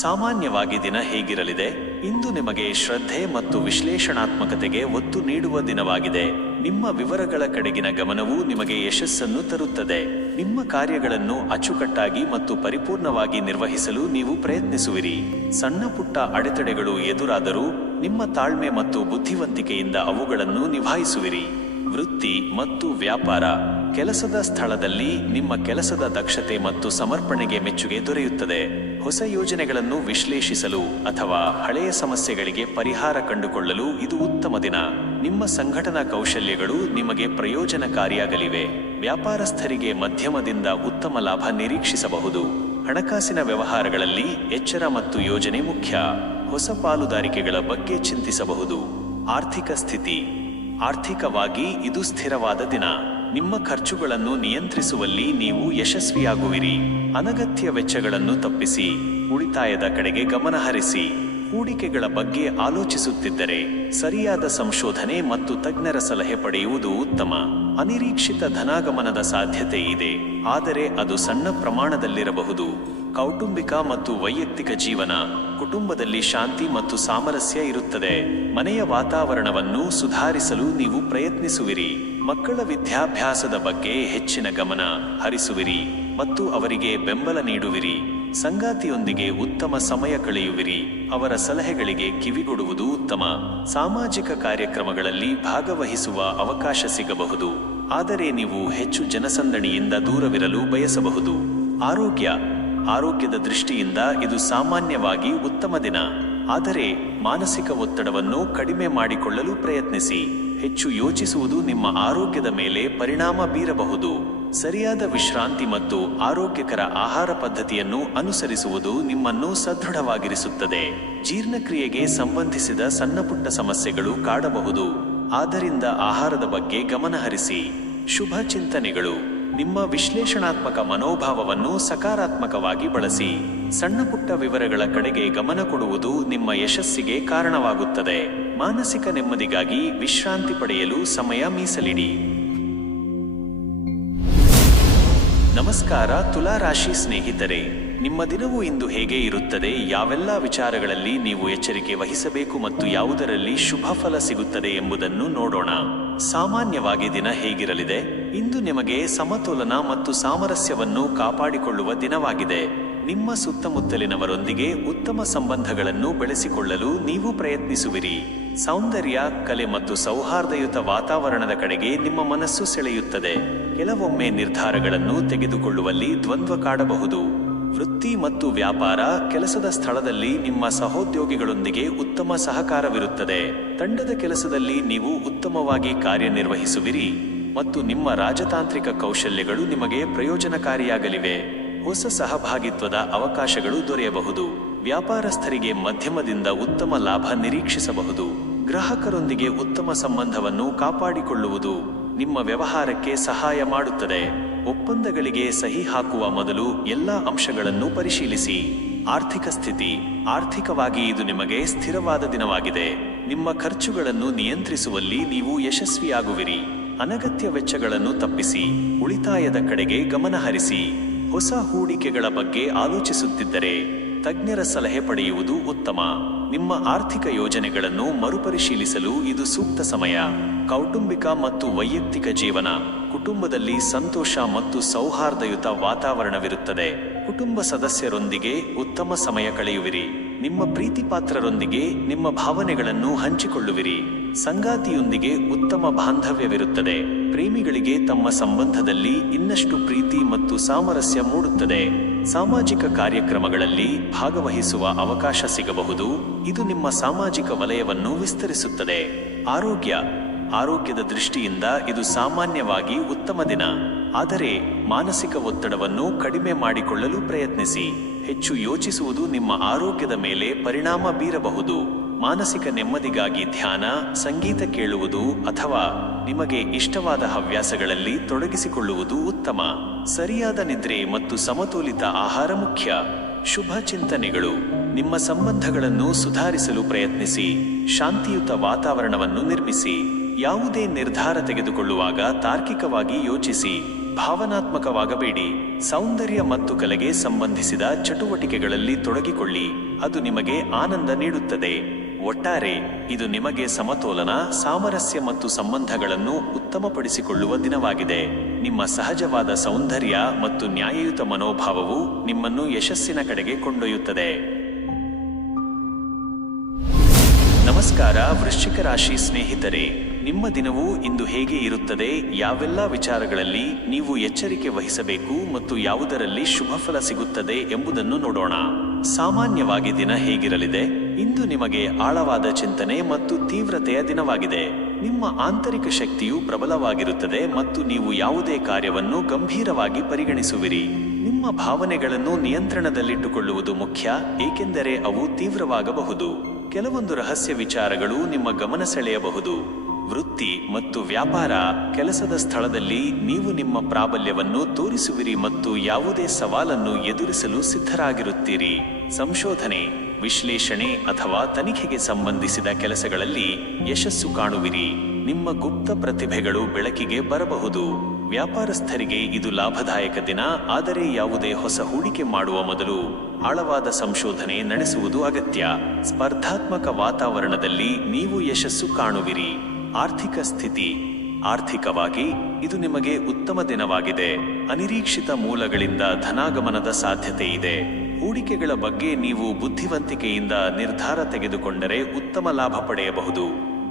ಸಾಮಾನ್ಯವಾಗಿ ದಿನ ಹೇಗಿರಲಿದೆ? ಇಂದು ನಿಮಗೆ ಶ್ರದ್ಧೆ ಮತ್ತು ವಿಶ್ಲೇಷಣಾತ್ಮಕತೆಗೆ ಒತ್ತು ನೀಡುವ ದಿನವಾಗಿದೆ. ನಿಮ್ಮ ವಿವರಗಳ ಕಡೆಗಿನ ಗಮನವು ನಿಮಗೆ ಯಶಸ್ಸನ್ನು ತರುತ್ತದೆ. ನಿಮ್ಮ ಕಾರ್ಯಗಳನ್ನು ಅಚ್ಚುಕಟ್ಟಾಗಿ ಮತ್ತು ಪರಿಪೂರ್ಣವಾಗಿ ನಿರ್ವಹಿಸಲು ನೀವು ಪ್ರಯತ್ನಿಸುವಿರಿ. ಸಣ್ಣ ಪುಟ್ಟ ಅಡೆತಡೆಗಳು ಎದುರಾದರೂ ನಿಮ್ಮ ತಾಳ್ಮೆ ಮತ್ತು ಬುದ್ಧಿವಂತಿಕೆಯಿಂದ ಅವುಗಳನ್ನು ನಿಭಾಯಿಸುವಿರಿ. ವೃತ್ತಿ ಮತ್ತು ವ್ಯಾಪಾರ. ಕೆಲಸದ ಸ್ಥಳದಲ್ಲಿ ನಿಮ್ಮ ಕೆಲಸದ ದಕ್ಷತೆ ಮತ್ತು ಸಮರ್ಪಣೆಗೆ ಮೆಚ್ಚುಗೆ ದೊರೆಯುತ್ತದೆ. ಹೊಸ ಯೋಜನೆಗಳನ್ನು ವಿಶ್ಲೇಷಿಸಲು ಅಥವಾ ಹಳೆಯ ಸಮಸ್ಯೆಗಳಿಗೆ ಪರಿಹಾರ ಕಂಡುಕೊಳ್ಳಲು ಇದು ಉತ್ತಮ ದಿನ. ನಿಮ್ಮ ಸಂಘಟನಾ ಕೌಶಲ್ಯಗಳು ನಿಮಗೆ ಪ್ರಯೋಜನಕಾರಿಯಾಗಲಿವೆ. ವ್ಯಾಪಾರಸ್ಥರಿಗೆ ಮಧ್ಯಮದಿಂದ ಉತ್ತಮ ಲಾಭ ನಿರೀಕ್ಷಿಸಬಹುದು. ಹಣಕಾಸಿನ ವ್ಯವಹಾರಗಳಲ್ಲಿ ಎಚ್ಚರ ಮತ್ತು ಯೋಜನೆ ಮುಖ್ಯ. ಹೊಸ ಪಾಲುದಾರಿಕೆಗಳ ಬಗ್ಗೆ ಚಿಂತಿಸಬಹುದು. ಆರ್ಥಿಕ ಸ್ಥಿತಿ. ಆರ್ಥಿಕವಾಗಿ ಇದು ಸ್ಥಿರವಾದ ದಿನ. ನಿಮ್ಮ ಖರ್ಚುಗಳನ್ನು ನಿಯಂತ್ರಿಸುವಲ್ಲಿ ನೀವು ಯಶಸ್ವಿಯಾಗುವಿರಿ. ಅನಗತ್ಯ ವೆಚ್ಚಗಳನ್ನು ತಪ್ಪಿಸಿ ಉಳಿತಾಯದ ಕಡೆಗೆ ಗಮನ ಹರಿಸಿ. ಹೂಡಿಕೆಗಳ ಬಗ್ಗೆ ಆಲೋಚಿಸುತ್ತಿದ್ದರೆ ಸರಿಯಾದ ಸಂಶೋಧನೆ ಮತ್ತು ತಜ್ಞರ ಸಲಹೆ ಪಡೆಯುವುದು ಉತ್ತಮ. ಅನಿರೀಕ್ಷಿತ ಧನಾಗಮನದ ಸಾಧ್ಯತೆ ಇದೆ, ಆದರೆ ಅದು ಸಣ್ಣ ಪ್ರಮಾಣದಲ್ಲಿರಬಹುದು. ಕೌಟುಂಬಿಕ ಮತ್ತು ವೈಯಕ್ತಿಕ ಜೀವನ. ಕುಟುಂಬದಲ್ಲಿ ಶಾಂತಿ ಮತ್ತು ಸಾಮರಸ್ಯ ಇರುತ್ತದೆ. ಮನೆಯ ವಾತಾವರಣವನ್ನು ಸುಧಾರಿಸಲು ನೀವು ಪ್ರಯತ್ನಿಸುವಿರಿ. ಮಕ್ಕಳ ವಿದ್ಯಾಭ್ಯಾಸದ ಬಗ್ಗೆ ಹೆಚ್ಚಿನ ಗಮನ ಹರಿಸುವಿರಿ ಮತ್ತು ಅವರಿಗೆ ಬೆಂಬಲ ನೀಡುವಿರಿ. ಸಂಗಾತಿಯೊಂದಿಗೆ ಉತ್ತಮ ಸಮಯ ಕಳೆಯುವಿರಿ. ಅವರ ಸಲಹೆಗಳಿಗೆ ಕಿವಿಗೊಡುವುದು ಉತ್ತಮ. ಸಾಮಾಜಿಕ ಕಾರ್ಯಕ್ರಮಗಳಲ್ಲಿ ಭಾಗವಹಿಸುವ ಅವಕಾಶ ಸಿಗಬಹುದು, ಆದರೆ ನೀವು ಹೆಚ್ಚು ಜನಸಂದಣಿಯಿಂದ ದೂರವಿರಲು ಬಯಸಬಹುದು. ಆರೋಗ್ಯದ ದೃಷ್ಟಿಯಿಂದ ಇದು ಸಾಮಾನ್ಯವಾಗಿ ಉತ್ತಮ ದಿನ, ಆದರೆ ಮಾನಸಿಕ ಒತ್ತಡವನ್ನು ಕಡಿಮೆ ಮಾಡಿಕೊಳ್ಳಲು ಪ್ರಯತ್ನಿಸಿ. ಹೆಚ್ಚು ಯೋಚಿಸುವುದು ನಿಮ್ಮ ಆರೋಗ್ಯದ ಮೇಲೆ ಪರಿಣಾಮ ಬೀರಬಹುದು. ಸರಿಯಾದ ವಿಶ್ರಾಂತಿ ಮತ್ತು ಆರೋಗ್ಯಕರ ಆಹಾರ ಪದ್ಧತಿಯನ್ನು ಅನುಸರಿಸುವುದು ನಿಮ್ಮನ್ನು ಸದೃಢವಾಗಿರಿಸುತ್ತದೆ. ಜೀರ್ಣಕ್ರಿಯೆಗೆ ಸಂಬಂಧಿಸಿದ ಸಣ್ಣಪುಟ್ಟ ಸಮಸ್ಯೆಗಳು ಕಾಡಬಹುದು, ಆದ್ದರಿಂದ ಆಹಾರದ ಬಗ್ಗೆ ಗಮನಹರಿಸಿ. ಶುಭ ಚಿಂತನೆಗಳು. ನಿಮ್ಮ ವಿಶ್ಲೇಷಣಾತ್ಮಕ ಮನೋಭಾವವನ್ನು ಸಕಾರಾತ್ಮಕವಾಗಿ ಬಳಸಿ. ಸಣ್ಣಪುಟ್ಟ ವಿವರಗಳ ಕಡೆಗೆ ಗಮನ ಕೊಡುವುದು ನಿಮ್ಮ ಯಶಸ್ಸಿಗೆ ಕಾರಣವಾಗುತ್ತದೆ. ಮಾನಸಿಕ ನೆಮ್ಮದಿಗಾಗಿ ವಿಶ್ರಾಂತಿ ಪಡೆಯಲು ಸಮಯ ಮೀಸಲಿಡಿ. ನಮಸ್ಕಾರ ತುಲಾ ರಾಶಿ ಸ್ನೇಹಿತರೆ, ನಿಮ್ಮ ದಿನವು ಇಂದು ಹೇಗೆ ಇರುತ್ತದೆ? ಯಾವೆಲ್ಲ ವಿಚಾರಗಳಲ್ಲಿ ನೀವು ಎಚ್ಚರಿಕೆ ವಹಿಸಬೇಕು ಮತ್ತು ಯಾವುದರಲ್ಲಿ ಶುಭ ಫಲ ಸಿಗುತ್ತದೆ ಎಂಬುದನ್ನು ನೋಡೋಣ. ಸಾಮಾನ್ಯವಾಗಿ ದಿನ ಹೇಗಿರಲಿದೆ? ಇಂದು ನಿಮಗೆ ಸಮತೋಲನ ಮತ್ತು ಸಾಮರಸ್ಯವನ್ನು ಕಾಪಾಡಿಕೊಳ್ಳುವ ದಿನವಾಗಿದೆ. ನಿಮ್ಮ ಸುತ್ತಮುತ್ತಲಿನವರೊಂದಿಗೆ ಉತ್ತಮ ಸಂಬಂಧಗಳನ್ನು ಬೆಳೆಸಿಕೊಳ್ಳಲು ನೀವು ಪ್ರಯತ್ನಿಸುವಿರಿ. ಸೌಂದರ್ಯ, ಕಲೆ ಮತ್ತು ಸೌಹಾರ್ದಯುತ ವಾತಾವರಣದ ಕಡೆಗೆ ನಿಮ್ಮ ಮನಸ್ಸು ಸೆಳೆಯುತ್ತದೆ. ಕೆಲವೊಮ್ಮೆ ನಿರ್ಧಾರಗಳನ್ನು ತೆಗೆದುಕೊಳ್ಳುವಲ್ಲಿ ದ್ವಂದ್ವ ಕಾಡಬಹುದು. ವೃತ್ತಿ ಮತ್ತು ವ್ಯಾಪಾರ. ಕೆಲಸದ ಸ್ಥಳದಲ್ಲಿ ನಿಮ್ಮ ಸಹೋದ್ಯೋಗಿಗಳೊಂದಿಗೆ ಉತ್ತಮ ಸಹಕಾರವಿರುತ್ತದೆ. ತಂಡದ ಕೆಲಸದಲ್ಲಿ ನೀವು ಉತ್ತಮವಾಗಿ ಕಾರ್ಯನಿರ್ವಹಿಸುವಿರಿ ಮತ್ತು ನಿಮ್ಮ ರಾಜತಾಂತ್ರಿಕ ಕೌಶಲ್ಯಗಳು ನಿಮಗೆ ಪ್ರಯೋಜನಕಾರಿಯಾಗಲಿವೆ. ಹೊಸ ಸಹಭಾಗಿತ್ವದ ಅವಕಾಶಗಳು ದೊರೆಯಬಹುದು. ವ್ಯಾಪಾರಸ್ಥರಿಗೆ ಮಧ್ಯಮದಿಂದ ಉತ್ತಮ ಲಾಭ ನಿರೀಕ್ಷಿಸಬಹುದು. ಗ್ರಾಹಕರೊಂದಿಗೆ ಉತ್ತಮ ಸಂಬಂಧವನ್ನು ಕಾಪಾಡಿಕೊಳ್ಳುವುದು ನಿಮ್ಮ ವ್ಯವಹಾರಕ್ಕೆ ಸಹಾಯ ಮಾಡುತ್ತದೆ. ಒಪ್ಪಂದಗಳಿಗೆ ಸಹಿ ಹಾಕುವ ಮೊದಲು ಎಲ್ಲಾ ಅಂಶಗಳನ್ನು ಪರಿಶೀಲಿಸಿ. ಆರ್ಥಿಕ ಸ್ಥಿತಿ. ಆರ್ಥಿಕವಾಗಿ ಇದು ನಿಮಗೆ ಸ್ಥಿರವಾದ ದಿನವಾಗಿದೆ. ನಿಮ್ಮ ಖರ್ಚುಗಳನ್ನು ನಿಯಂತ್ರಿಸುವಲ್ಲಿ ನೀವು ಯಶಸ್ವಿಯಾಗುವಿರಿ. ಅನಗತ್ಯ ವೆಚ್ಚಗಳನ್ನು ತಪ್ಪಿಸಿ ಉಳಿತಾಯದ ಕಡೆಗೆ ಗಮನ ಹರಿಸಿ. ಹೊಸ ಹೂಡಿಕೆಗಳ ಬಗ್ಗೆ ಆಲೋಚಿಸುತ್ತಿದ್ದರೆ ತಜ್ಞರ ಸಲಹೆ ಪಡೆಯುವುದು ಉತ್ತಮ. ನಿಮ್ಮ ಆರ್ಥಿಕ ಯೋಜನೆಗಳನ್ನು ಮರುಪರಿಶೀಲಿಸಲು ಇದು ಸೂಕ್ತ ಸಮಯ. ಕೌಟುಂಬಿಕ ಮತ್ತು ವೈಯಕ್ತಿಕ ಜೀವನ. ಕುಟುಂಬದಲ್ಲಿ ಸಂತೋಷ ಮತ್ತು ಸೌಹಾರ್ದಯುತ ವಾತಾವರಣವಿರುತ್ತದೆ. ಕುಟುಂಬ ಸದಸ್ಯರೊಂದಿಗೆ ಉತ್ತಮ ಸಮಯ ಕಳೆಯುವಿರಿ. ನಿಮ್ಮ ಪ್ರೀತಿಪಾತ್ರರೊಂದಿಗೆ ನಿಮ್ಮ ಭಾವನೆಗಳನ್ನು ಹಂಚಿಕೊಳ್ಳುವಿರಿ. ಸಂಗಾತಿಯೊಂದಿಗೆ ಉತ್ತಮ ಬಾಂಧವ್ಯವಿರುತ್ತದೆ. ಪ್ರೇಮಿಗಳಿಗೆ ತಮ್ಮ ಸಂಬಂಧದಲ್ಲಿ ಇನ್ನಷ್ಟು ಪ್ರೀತಿ ಮತ್ತು ಸಾಮರಸ್ಯ ಮೂಡುತ್ತದೆ. ಸಾಮಾಜಿಕ ಕಾರ್ಯಕ್ರಮಗಳಲ್ಲಿ ಭಾಗವಹಿಸುವ ಅವಕಾಶ ಸಿಗಬಹುದು. ಇದು ನಿಮ್ಮ ಸಾಮಾಜಿಕ ವಲಯವನ್ನು ವಿಸ್ತರಿಸುತ್ತದೆ. ಆರೋಗ್ಯದ ದೃಷ್ಟಿಯಿಂದ ಇದು ಸಾಮಾನ್ಯವಾಗಿ ಉತ್ತಮ ದಿನ. ಆದರೆ ಮಾನಸಿಕ ಒತ್ತಡವನ್ನು ಕಡಿಮೆ ಮಾಡಿಕೊಳ್ಳಲು ಪ್ರಯತ್ನಿಸಿ. ಹೆಚ್ಚು ಯೋಚಿಸುವುದು ನಿಮ್ಮ ಆರೋಗ್ಯದ ಮೇಲೆ ಪರಿಣಾಮ ಬೀರಬಹುದು. ಮಾನಸಿಕ ನೆಮ್ಮದಿಗಾಗಿ ಧ್ಯಾನ, ಸಂಗೀತ ಕೇಳುವುದು ಅಥವಾ ನಿಮಗೆ ಇಷ್ಟವಾದ ಹವ್ಯಾಸಗಳಲ್ಲಿ ತೊಡಗಿಸಿಕೊಳ್ಳುವುದು ಉತ್ತಮ. ಸರಿಯಾದ ನಿದ್ರೆ ಮತ್ತು ಸಮತೋಲಿತ ಆಹಾರ ಮುಖ್ಯ. ಶುಭ ಚಿಂತನೆಗಳು. ನಿಮ್ಮ ಸಂಬಂಧಗಳನ್ನು ಸುಧಾರಿಸಲು ಪ್ರಯತ್ನಿಸಿ. ಶಾಂತಿಯುತ ವಾತಾವರಣವನ್ನು ನಿರ್ಮಿಸಿ. ಯಾವುದೇ ನಿರ್ಧಾರ ತೆಗೆದುಕೊಳ್ಳುವಾಗ ತಾರ್ಕಿಕವಾಗಿ ಯೋಚಿಸಿ. ಭಾವನಾತ್ಮಕವಾಗಬೇಡಿ. ಸೌಂದರ್ಯ ಮತ್ತು ಕಲೆಗೆ ಸಂಬಂಧಿಸಿದ ಚಟುವಟಿಕೆಗಳಲ್ಲಿ ತೊಡಗಿಕೊಳ್ಳಿ. ಅದು ನಿಮಗೆ ಆನಂದ ನೀಡುತ್ತದೆ. ಒಟ್ಟಾರೆ ಇದು ನಿಮಗೆ ಸಮತೋಲನ, ಸಾಮರಸ್ಯ ಮತ್ತು ಸಂಬಂಧಗಳನ್ನು ಉತ್ತಮಪಡಿಸಿಕೊಳ್ಳುವ ದಿನವಾಗಿದೆ. ನಿಮ್ಮ ಸಹಜವಾದ ಸೌಂದರ್ಯ ಮತ್ತು ನ್ಯಾಯಯುತ ಮನೋಭಾವವು ನಿಮ್ಮನ್ನು ಯಶಸ್ಸಿನ ಕಡೆಗೆ ಕೊಂಡೊಯ್ಯುತ್ತದೆ. ನಮಸ್ಕಾರ ವೃಶ್ಚಿಕ ರಾಶಿ ಸ್ನೇಹಿತರೆ, ನಿಮ್ಮ ದಿನವು ಇಂದು ಹೇಗೆ ಇರುತ್ತದೆ? ಯಾವೆಲ್ಲ ವಿಚಾರಗಳಲ್ಲಿ ನೀವು ಎಚ್ಚರಿಕೆ ವಹಿಸಬೇಕು ಮತ್ತು ಯಾವುದರಲ್ಲಿ ಶುಭ ಫಲ ಸಿಗುತ್ತದೆ ಎಂಬುದನ್ನು ನೋಡೋಣ. ಸಾಮಾನ್ಯವಾಗಿ ದಿನ ಹೇಗಿರಲಿದೆ? ಇಂದು ನಿಮಗೆ ಆಳವಾದ ಚಿಂತನೆ ಮತ್ತು ತೀವ್ರತೆಯ ದಿನವಾಗಿದೆ. ನಿಮ್ಮ ಆಂತರಿಕ ಶಕ್ತಿಯು ಪ್ರಬಲವಾಗಿರುತ್ತದೆ ಮತ್ತು ನೀವು ಯಾವುದೇ ಕಾರ್ಯವನ್ನು ಗಂಭೀರವಾಗಿ ಪರಿಗಣಿಸುವಿರಿ. ನಿಮ್ಮ ಭಾವನೆಗಳನ್ನು ನಿಯಂತ್ರಣದಲ್ಲಿಟ್ಟುಕೊಳ್ಳುವುದು ಮುಖ್ಯ, ಏಕೆಂದರೆ ಅವು ತೀವ್ರವಾಗಬಹುದು. ಕೆಲವೊಂದು ರಹಸ್ಯ ವಿಚಾರಗಳು ನಿಮ್ಮ ಗಮನ ಸೆಳೆಯಬಹುದು. ವೃತ್ತಿ ಮತ್ತು ವ್ಯಾಪಾರ. ಕೆಲಸದ ಸ್ಥಳದಲ್ಲಿ ನೀವು ನಿಮ್ಮ ಪ್ರಾಬಲ್ಯವನ್ನು ತೋರಿಸುವಿರಿ ಮತ್ತು ಯಾವುದೇ ಸವಾಲನ್ನು ಎದುರಿಸಲು ಸಿದ್ಧರಾಗಿರುತ್ತೀರಿ. ಸಂಶೋಧನೆ, ವಿಶ್ಲೇಷಣೆ ಅಥವಾ ತನಿಖೆಗೆ ಸಂಬಂಧಿಸಿದ ಕೆಲಸಗಳಲ್ಲಿ ಯಶಸ್ಸು ಕಾಣುವಿರಿ. ನಿಮ್ಮ ಗುಪ್ತ ಪ್ರತಿಭೆಗಳು ಬೆಳಕಿಗೆ ಬರಬಹುದು. ವ್ಯಾಪಾರಸ್ಥರಿಗೆ ಇದು ಲಾಭದಾಯಕ ದಿನ, ಆದರೆ ಯಾವುದೇ ಹೊಸ ಹೂಡಿಕೆ ಮಾಡುವ ಮೊದಲು ಆಳವಾದ ಸಂಶೋಧನೆ ನಡೆಸುವುದು ಅಗತ್ಯ. ಸ್ಪರ್ಧಾತ್ಮಕ ವಾತಾವರಣದಲ್ಲಿ ನೀವು ಯಶಸ್ಸು ಕಾಣುವಿರಿ. ಆರ್ಥಿಕ ಸ್ಥಿತಿ. ಆರ್ಥಿಕವಾಗಿ ಇದು ನಿಮಗೆ ಉತ್ತಮ ದಿನವಾಗಿದೆ. ಅನಿರೀಕ್ಷಿತ ಮೂಲಗಳಿಂದ ಧನಾಗಮನದ ಸಾಧ್ಯತೆ ಇದೆ. ಹೂಡಿಕೆಗಳ ಬಗ್ಗೆ ನೀವು ಬುದ್ಧಿವಂತಿಕೆಯಿಂದ ನಿರ್ಧಾರ ತೆಗೆದುಕೊಂಡರೆ ಉತ್ತಮ ಲಾಭ ಪಡೆಯಬಹುದು.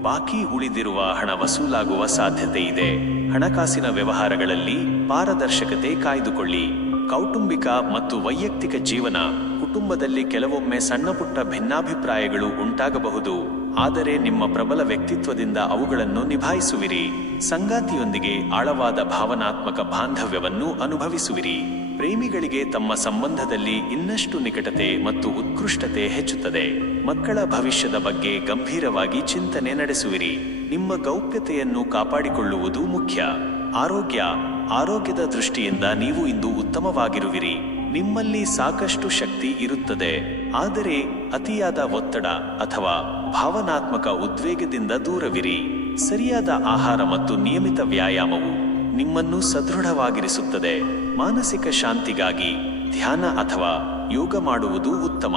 ಬಾಕಿ ಉಳಿದಿರುವ ಹಣ ವಸೂಲಾಗುವ ಸಾಧ್ಯತೆ ಇದೆ. ಹಣಕಾಸಿನ ವ್ಯವಹಾರಗಳಲ್ಲಿ ಪಾರದರ್ಶಕತೆ ಕಾಯ್ದುಕೊಳ್ಳಿ. ಕೌಟುಂಬಿಕ ಮತ್ತು ವೈಯಕ್ತಿಕ ಜೀವನ. ಕುಟುಂಬದಲ್ಲಿ ಕೆಲವೊಮ್ಮೆ ಸಣ್ಣಪುಟ್ಟ ಭಿನ್ನಾಭಿಪ್ರಾಯಗಳು ಉಂಟಾಗಬಹುದು, ಆದರೆ ನಿಮ್ಮ ಪ್ರಬಲ ವ್ಯಕ್ತಿತ್ವದಿಂದ ಅವುಗಳನ್ನು ನಿಭಾಯಿಸುವಿರಿ. ಸಂಗಾತಿಯೊಂದಿಗೆ ಆಳವಾದ ಭಾವನಾತ್ಮಕ ಬಾಂಧವ್ಯವನ್ನು ಅನುಭವಿಸುವಿರಿ. ಪ್ರೇಮಿಗಳಿಗೆ ತಮ್ಮ ಸಂಬಂಧದಲ್ಲಿ ಇನ್ನಷ್ಟು ನಿಕಟತೆ ಮತ್ತು ಉತ್ಕೃಷ್ಟತೆ ಹೆಚ್ಚುತ್ತದೆ. ಮಕ್ಕಳ ಭವಿಷ್ಯದ ಬಗ್ಗೆ ಗಂಭೀರವಾಗಿ ಚಿಂತನೆ ನಡೆಸುವಿರಿ. ನಿಮ್ಮ ಗೌಪ್ಯತೆಯನ್ನು ಕಾಪಾಡಿಕೊಳ್ಳುವುದು ಮುಖ್ಯ. ಆರೋಗ್ಯದ ದೃಷ್ಟಿಯಿಂದ ನೀವು ಇಂದು ಉತ್ತಮವಾಗಿರುವಿರಿ. ನಿಮ್ಮಲ್ಲಿ ಸಾಕಷ್ಟು ಶಕ್ತಿ ಇರುತ್ತದೆ, ಆದರೆ ಅತಿಯಾದ ಒತ್ತಡ ಅಥವಾ ಭಾವನಾತ್ಮಕ ಉದ್ವೇಗದಿಂದ ದೂರವಿರಿ. ಸರಿಯಾದ ಆಹಾರ ಮತ್ತು ನಿಯಮಿತ ವ್ಯಾಯಾಮವು ನಿಮ್ಮನ್ನು ಸದೃಢವಾಗಿರಿಸುತ್ತದೆ. ಮಾನಸಿಕ ಶಾಂತಿಗಾಗಿ ಧ್ಯಾನ ಅಥವಾ ಯೋಗ ಮಾಡುವುದು ಉತ್ತಮ.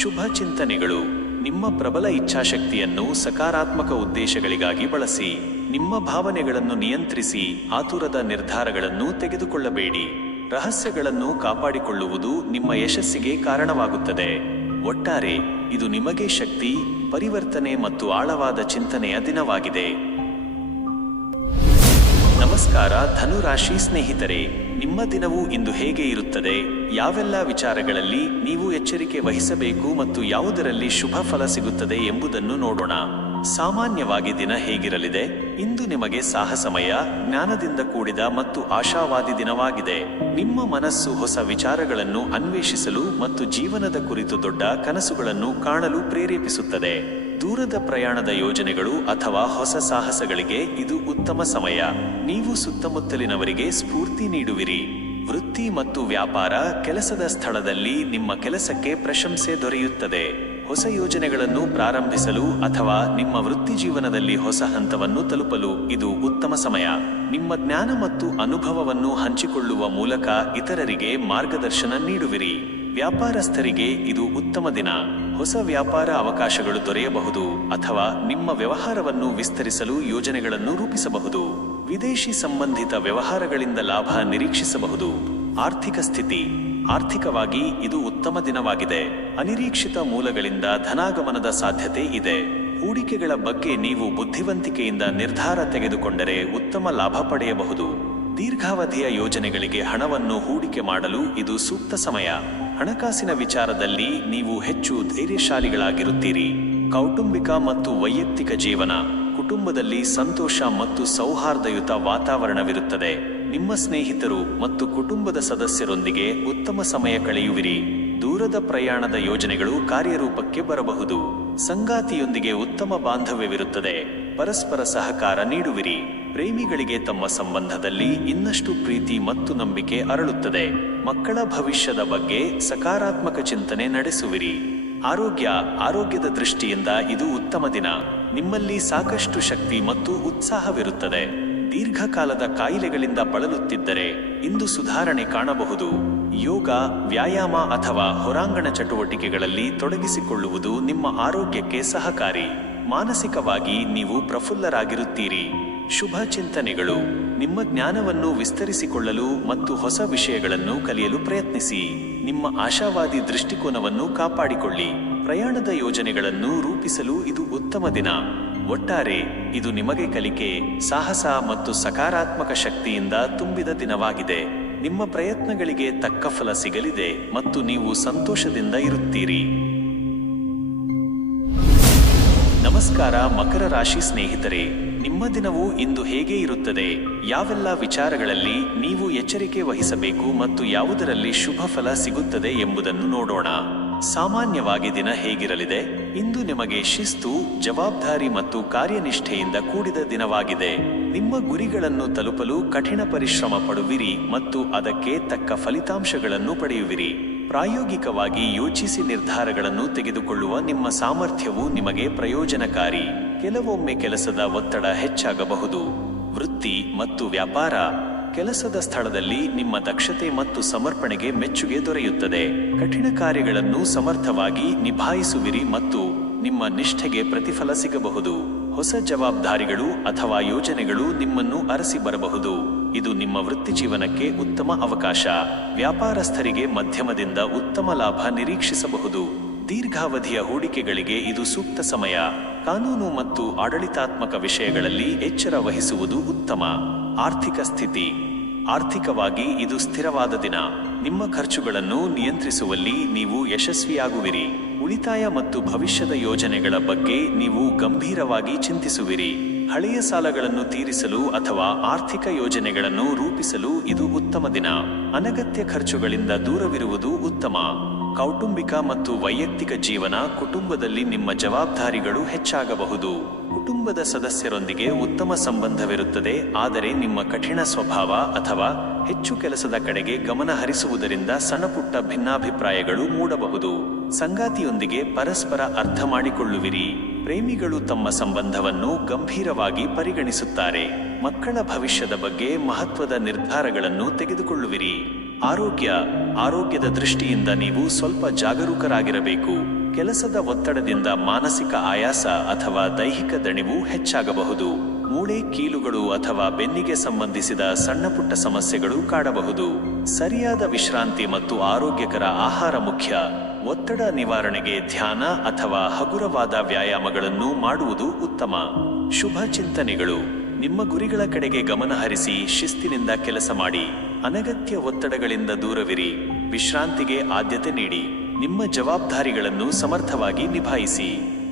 ಶುಭ ಚಿಂತನೆಗಳು. ನಿಮ್ಮ ಪ್ರಬಲ ಇಚ್ಛಾಶಕ್ತಿಯನ್ನು ಸಕಾರಾತ್ಮಕ ಉದ್ದೇಶಗಳಿಗಾಗಿ ಬಳಸಿ. ನಿಮ್ಮ ಭಾವನೆಗಳನ್ನು ನಿಯಂತ್ರಿಸಿ. ಆತುರದ ನಿರ್ಧಾರಗಳನ್ನು ತೆಗೆದುಕೊಳ್ಳಬೇಡಿ. ರಹಸ್ಯಗಳನ್ನು ಕಾಪಾಡಿಕೊಳ್ಳುವುದು ನಿಮ್ಮ ಯಶಸ್ಸಿಗೆ ಕಾರಣವಾಗುತ್ತದೆ. ಒಟ್ಟಾರೆ ಇದು ನಿಮಗೆ ಶಕ್ತಿ, ಪರಿವರ್ತನೆ ಮತ್ತು ಆಳವಾದ ಚಿಂತನೆಯ ದಿನವಾಗಿದೆ. ನಮಸ್ಕಾರ ಧನುರಾಶಿ ಸ್ನೇಹಿತರೆ, ನಿಮ್ಮ ದಿನವು ಇಂದು ಹೇಗೆ ಇರುತ್ತದೆ? ಯಾವೆಲ್ಲ ವಿಚಾರಗಳಲ್ಲಿ ನೀವು ಎಚ್ಚರಿಕೆ ವಹಿಸಬೇಕು ಮತ್ತು ಯಾವುದರಲ್ಲಿ ಶುಭ ಫಲ ಸಿಗುತ್ತದೆ ಎಂಬುದನ್ನು ನೋಡೋಣ. ಸಾಮಾನ್ಯವಾಗಿ ದಿನ ಹೇಗಿರಲಿದೆ? ಇಂದು ನಿಮಗೆ ಸಾಹಸಮಯ, ಜ್ಞಾನದಿಂದ ಕೂಡಿದ ಮತ್ತು ಆಶಾವಾದಿ ದಿನವಾಗಿದೆ. ನಿಮ್ಮ ಮನಸ್ಸು ಹೊಸ ವಿಚಾರಗಳನ್ನು ಅನ್ವೇಷಿಸಲು ಮತ್ತು ಜೀವನದ ಕುರಿತು ದೊಡ್ಡ ಕನಸುಗಳನ್ನು ಕಾಣಲು ಪ್ರೇರೇಪಿಸುತ್ತದೆ. ದೂರದ ಪ್ರಯಾಣದ ಯೋಜನೆಗಳು ಅಥವಾ ಹೊಸ ಸಾಹಸಗಳಿಗೆ ಇದು ಉತ್ತಮ ಸಮಯ. ನೀವು ಸುತ್ತಮುತ್ತಲಿನವರಿಗೆ ಸ್ಫೂರ್ತಿ ನೀಡುವಿರಿ. ವೃತ್ತಿ ಮತ್ತು ವ್ಯಾಪಾರ. ಕೆಲಸದ ಸ್ಥಳದಲ್ಲಿ ನಿಮ್ಮ ಕೆಲಸಕ್ಕೆ ಪ್ರಶಂಸೆ ದೊರೆಯುತ್ತದೆ. ಹೊಸ ಯೋಜನೆಗಳನ್ನು ಪ್ರಾರಂಭಿಸಲು ಅಥವಾ ನಿಮ್ಮ ವೃತ್ತಿ ಜೀವನದಲ್ಲಿ ಹೊಸ ಹಂತವನ್ನು ತಲುಪಲು ಇದು ಉತ್ತಮ ಸಮಯ. ನಿಮ್ಮ ಜ್ಞಾನ ಮತ್ತು ಅನುಭವವನ್ನು ಹಂಚಿಕೊಳ್ಳುವ ಮೂಲಕ ಇತರರಿಗೆ ಮಾರ್ಗದರ್ಶನ ನೀಡುವಿರಿ. ವ್ಯಾಪಾರಸ್ಥರಿಗೆ ಇದು ಉತ್ತಮ ದಿನ. ಹೊಸ ವ್ಯಾಪಾರ ಅವಕಾಶಗಳು ದೊರೆಯಬಹುದು ಅಥವಾ ನಿಮ್ಮ ವ್ಯವಹಾರವನ್ನು ವಿಸ್ತರಿಸಲು ಯೋಜನೆಗಳನ್ನು ರೂಪಿಸಬಹುದು. ವಿದೇಶಿ ಸಂಬಂಧಿತ ವ್ಯವಹಾರಗಳಿಂದ ಲಾಭ ನಿರೀಕ್ಷಿಸಬಹುದು. ಆರ್ಥಿಕ ಸ್ಥಿತಿ. ಆರ್ಥಿಕವಾಗಿ ಇದು ಉತ್ತಮ ದಿನವಾಗಿದೆ. ಅನಿರೀಕ್ಷಿತ ಮೂಲಗಳಿಂದ ಧನಾಗಮನದ ಸಾಧ್ಯತೆ ಇದೆ. ಹೂಡಿಕೆಗಳ ಬಗ್ಗೆ ನೀವು ಬುದ್ಧಿವಂತಿಕೆಯಿಂದ ನಿರ್ಧಾರ ತೆಗೆದುಕೊಂಡರೆ ಉತ್ತಮ ಲಾಭ ಪಡೆಯಬಹುದು. ದೀರ್ಘಾವಧಿಯ ಯೋಜನೆಗಳಿಗೆ ಹಣವನ್ನು ಹೂಡಿಕೆ ಮಾಡಲು ಇದು ಸೂಕ್ತ ಸಮಯ. ಹಣಕಾಸಿನ ವಿಚಾರದಲ್ಲಿ ನೀವು ಹೆಚ್ಚು ಧೈರ್ಯಶಾಲಿಗಳಾಗಿರುತ್ತೀರಿ. ಕೌಟುಂಬಿಕ ಮತ್ತು ವೈಯಕ್ತಿಕ ಜೀವನ. ಕುಟುಂಬದಲ್ಲಿ ಸಂತೋಷ ಮತ್ತು ಸೌಹಾರ್ದಯುತ ವಾತಾವರಣವಿರುತ್ತದೆ. ನಿಮ್ಮ ಸ್ನೇಹಿತರು ಮತ್ತು ಕುಟುಂಬದ ಸದಸ್ಯರೊಂದಿಗೆ ಉತ್ತಮ ಸಮಯ ಕಳೆಯುವಿರಿ. ದೂರದ ಪ್ರಯಾಣದ ಯೋಜನೆಗಳು ಕಾರ್ಯರೂಪಕ್ಕೆ ಬರಬಹುದು. ಸಂಗಾತಿಯೊಂದಿಗೆ ಉತ್ತಮ ಬಾಂಧವ್ಯವಿರುತ್ತದೆ. ಪರಸ್ಪರ ಸಹಕಾರ ನೀಡುವಿರಿ. ಪ್ರೇಮಿಗಳಿಗೆ ತಮ್ಮ ಸಂಬಂಧದಲ್ಲಿ ಇನ್ನಷ್ಟು ಪ್ರೀತಿ ಮತ್ತು ನಂಬಿಕೆ ಅರಳುತ್ತದೆ. ಮಕ್ಕಳ ಭವಿಷ್ಯದ ಬಗ್ಗೆ ಸಕಾರಾತ್ಮಕ ಚಿಂತನೆ ನಡೆಸುವಿರಿ. ಆರೋಗ್ಯದ ದೃಷ್ಟಿಯಿಂದ ಇದು ಉತ್ತಮ ದಿನ. ನಿಮ್ಮಲ್ಲಿ ಸಾಕಷ್ಟು ಶಕ್ತಿ ಮತ್ತು ಉತ್ಸಾಹವಿರುತ್ತದೆ. ದೀರ್ಘಕಾಲದ ಕಾಯಿಲೆಗಳಿಂದ ಬಳಲುತ್ತಿದ್ದರೆ ಇಂದು ಸುಧಾರಣೆ ಕಾಣಬಹುದು. ಯೋಗ, ವ್ಯಾಯಾಮ ಅಥವಾ ಹೊರಾಂಗಣ ಚಟುವಟಿಕೆಗಳಲ್ಲಿ ತೊಡಗಿಸಿಕೊಳ್ಳುವುದು ನಿಮ್ಮ ಆರೋಗ್ಯಕ್ಕೆ ಸಹಕಾರಿ. ಮಾನಸಿಕವಾಗಿ ನೀವು ಪ್ರಫುಲ್ಲರಾಗಿರುತ್ತೀರಿ. ಶುಭ ಚಿಂತನೆಗಳು. ನಿಮ್ಮ ಜ್ಞಾನವನ್ನು ವಿಸ್ತರಿಸಿಕೊಳ್ಳಲು ಮತ್ತು ಹೊಸ ವಿಷಯಗಳನ್ನು ಕಲಿಯಲು ಪ್ರಯತ್ನಿಸಿ. ನಿಮ್ಮ ಆಶಾವಾದಿ ದೃಷ್ಟಿಕೋನವನ್ನು ಕಾಪಾಡಿಕೊಳ್ಳಿ. ಪ್ರಯಾಣದ ಯೋಜನೆಗಳನ್ನು ರೂಪಿಸಲು ಇದು ಉತ್ತಮ ದಿನ. ಒಟ್ಟಾರೆ ಇದು ನಿಮಗೆ ಕಲಿಕೆ, ಸಾಹಸ ಮತ್ತು ಸಕಾರಾತ್ಮಕ ಶಕ್ತಿಯಿಂದ ತುಂಬಿದ ದಿನವಾಗಿದೆ. ನಿಮ್ಮ ಪ್ರಯತ್ನಗಳಿಗೆ ತಕ್ಕ ಫಲ ಸಿಗಲಿದೆ ಮತ್ತು ನೀವು ಸಂತೋಷದಿಂದ ಇರುತ್ತೀರಿ. ನಮಸ್ಕಾರ ಮಕರ ರಾಶಿ ಸ್ನೇಹಿತರೆ, ನಿಮ್ಮ ದಿನವು ಇಂದು ಹೇಗೆ ಇರುತ್ತದೆ? ಯಾವೆಲ್ಲ ವಿಚಾರಗಳಲ್ಲಿ ನೀವು ಎಚ್ಚರಿಕೆ ವಹಿಸಬೇಕು ಮತ್ತು ಯಾವುದರಲ್ಲಿ ಶುಭ ಫಲ ಸಿಗುತ್ತದೆ ಎಂಬುದನ್ನು ನೋಡೋಣ. ಸಾಮಾನ್ಯವಾಗಿ ದಿನ ಹೇಗಿರಲಿದೆ? ಇಂದು ನಿಮಗೆ ಶಿಸ್ತು, ಜವಾಬ್ದಾರಿ ಮತ್ತು ಕಾರ್ಯನಿಷ್ಠೆಯಿಂದ ಕೂಡಿದ ದಿನವಾಗಿದೆ. ನಿಮ್ಮ ಗುರಿಗಳನ್ನು ತಲುಪಲು ಕಠಿಣ ಪರಿಶ್ರಮ ಪಡುವಿರಿ ಮತ್ತು ಅದಕ್ಕೆ ತಕ್ಕ ಫಲಿತಾಂಶಗಳನ್ನು ಪಡೆಯುವಿರಿ. ಪ್ರಾಯೋಗಿಕವಾಗಿ ಯೋಚಿಸಿ ನಿರ್ಧಾರಗಳನ್ನು ತೆಗೆದುಕೊಳ್ಳುವ ನಿಮ್ಮ ಸಾಮರ್ಥ್ಯವು ನಿಮಗೆ ಪ್ರಯೋಜನಕಾರಿ. ಕೆಲವೊಮ್ಮೆ ಕೆಲಸದ ಒತ್ತಡ ಹೆಚ್ಚಾಗಬಹುದು. ವೃತ್ತಿ ಮತ್ತು ವ್ಯಾಪಾರ. ಕೆಲಸದ ಸ್ಥಳದಲ್ಲಿ ನಿಮ್ಮ ದಕ್ಷತೆ ಮತ್ತು ಸಮರ್ಪಣೆಗೆ ಮೆಚ್ಚುಗೆ ದೊರೆಯುತ್ತದೆ. ಕಠಿಣ ಕಾರ್ಯಗಳನ್ನು ಸಮರ್ಥವಾಗಿ ನಿಭಾಯಿಸುವಿರಿ ಮತ್ತು ನಿಮ್ಮ ನಿಷ್ಠೆಗೆ ಪ್ರತಿಫಲ ಸಿಗಬಹುದು. ಹೊಸ ಜವಾಬ್ದಾರಿಗಳು ಅಥವಾ ಯೋಜನೆಗಳು ನಿಮ್ಮನ್ನು ಅರಸಿ ಬರಬಹುದು. ಇದು ನಿಮ್ಮ ವೃತ್ತಿ ಜೀವನಕ್ಕೆ ಉತ್ತಮ ಅವಕಾಶ. ವ್ಯಾಪಾರಸ್ಥರಿಗೆ ಮಧ್ಯಮದಿಂದ ಉತ್ತಮ ಲಾಭ ನಿರೀಕ್ಷಿಸಬಹುದು. ದೀರ್ಘಾವಧಿಯ ಹೂಡಿಕೆಗಳಿಗೆ ಇದು ಸೂಕ್ತ ಸಮಯ. ಕಾನೂನು ಮತ್ತು ಆಡಳಿತಾತ್ಮಕ ವಿಷಯಗಳಲ್ಲಿ ಎಚ್ಚರ ವಹಿಸುವುದು ಉತ್ತಮ. ಆರ್ಥಿಕ ಸ್ಥಿತಿ. ಆರ್ಥಿಕವಾಗಿ ಇದು ಸ್ಥಿರವಾದ ದಿನ. ನಿಮ್ಮ ಖರ್ಚುಗಳನ್ನು ನಿಯಂತ್ರಿಸುವಲ್ಲಿ ನೀವು ಯಶಸ್ವಿಯಾಗುವಿರಿ. ಉಳಿತಾಯ ಮತ್ತು ಭವಿಷ್ಯದ ಯೋಜನೆಗಳ ಬಗ್ಗೆ ನೀವು ಗಂಭೀರವಾಗಿ ಚಿಂತಿಸುವಿರಿ. ಹಳೆಯ ಸಾಲಗಳನ್ನು ತೀರಿಸಲು ಅಥವಾ ಆರ್ಥಿಕ ಯೋಜನೆಗಳನ್ನು ರೂಪಿಸಲು ಇದು ಉತ್ತಮ ದಿನ. ಅನಗತ್ಯ ಖರ್ಚುಗಳಿಂದ ದೂರವಿರುವುದು ಉತ್ತಮ. ಕೌಟುಂಬಿಕ ಮತ್ತು ವೈಯಕ್ತಿಕ ಜೀವನ. ಕುಟುಂಬದಲ್ಲಿ ನಿಮ್ಮ ಜವಾಬ್ದಾರಿಗಳು ಹೆಚ್ಚಾಗಬಹುದು. ಕುಟುಂಬದ ಸದಸ್ಯರೊಂದಿಗೆ ಉತ್ತಮ ಸಂಬಂಧವಿರುತ್ತದೆ, ಆದರೆ ನಿಮ್ಮ ಕಠಿಣ ಸ್ವಭಾವ ಅಥವಾ ಹೆಚ್ಚು ಕೆಲಸದ ಕಡೆಗೆ ಗಮನ ಹರಿಸುವುದರಿಂದ ಸಣ್ಣಪುಟ್ಟ ಭಿನ್ನಾಭಿಪ್ರಾಯಗಳು ಮೂಡಬಹುದು. ಸಂಗಾತಿಯೊಂದಿಗೆ ಪರಸ್ಪರ ಅರ್ಥ ಮಾಡಿಕೊಳ್ಳುವಿರಿ. ಪ್ರೇಮಿಗಳು ತಮ್ಮ ಸಂಬಂಧವನ್ನು ಗಂಭೀರವಾಗಿ ಪರಿಗಣಿಸುತ್ತಾರೆ. ಮಕ್ಕಳ ಭವಿಷ್ಯದ ಬಗ್ಗೆ ಮಹತ್ವದ ನಿರ್ಧಾರಗಳನ್ನು ತೆಗೆದುಕೊಳ್ಳುವಿರಿ. ಆರೋಗ್ಯದ ದೃಷ್ಟಿಯಿಂದ ನೀವು ಸ್ವಲ್ಪ ಜಾಗರೂಕರಾಗಿರಬೇಕು. ಕೆಲಸದ ಒತ್ತಡದಿಂದ ಮಾನಸಿಕ ಆಯಾಸ ಅಥವಾ ದೈಹಿಕ ದಣಿವು ಹೆಚ್ಚಾಗಬಹುದು. ಮೂಳೆ, ಕೀಲುಗಳು ಅಥವಾ ಬೆನ್ನಿಗೆ ಸಂಬಂಧಿಸಿದ ಸಣ್ಣಪುಟ್ಟ ಸಮಸ್ಯೆಗಳು ಕಾಡಬಹುದು. ಸರಿಯಾದ ವಿಶ್ರಾಂತಿ ಮತ್ತು ಆರೋಗ್ಯಕರ ಆಹಾರ ಮುಖ್ಯ. ಒತ್ತಡ ನಿವಾರಣೆಗೆ ಧ್ಯಾನ ಅಥವಾ ಹಗುರವಾದ ವ್ಯಾಯಾಮಗಳನ್ನು ಮಾಡುವುದು ಉತ್ತಮ. ಶುಭ ಚಿಂತನೆಗಳು. ನಿಮ್ಮ ಗುರಿಗಳ ಕಡೆಗೆ ಗಮನ ಹರಿಸಿ ಶಿಸ್ತಿನಿಂದ ಕೆಲಸ ಮಾಡಿ. ಅನಗತ್ಯ ಒತ್ತಡಗಳಿಂದ ದೂರವಿರಿ. ವಿಶ್ರಾಂತಿಗೆ ಆದ್ಯತೆ ನೀಡಿ. ನಿಮ್ಮ ಜವಾಬ್ದಾರಿಗಳನ್ನು ಸಮರ್ಥವಾಗಿ ನಿಭಾಯಿಸಿ.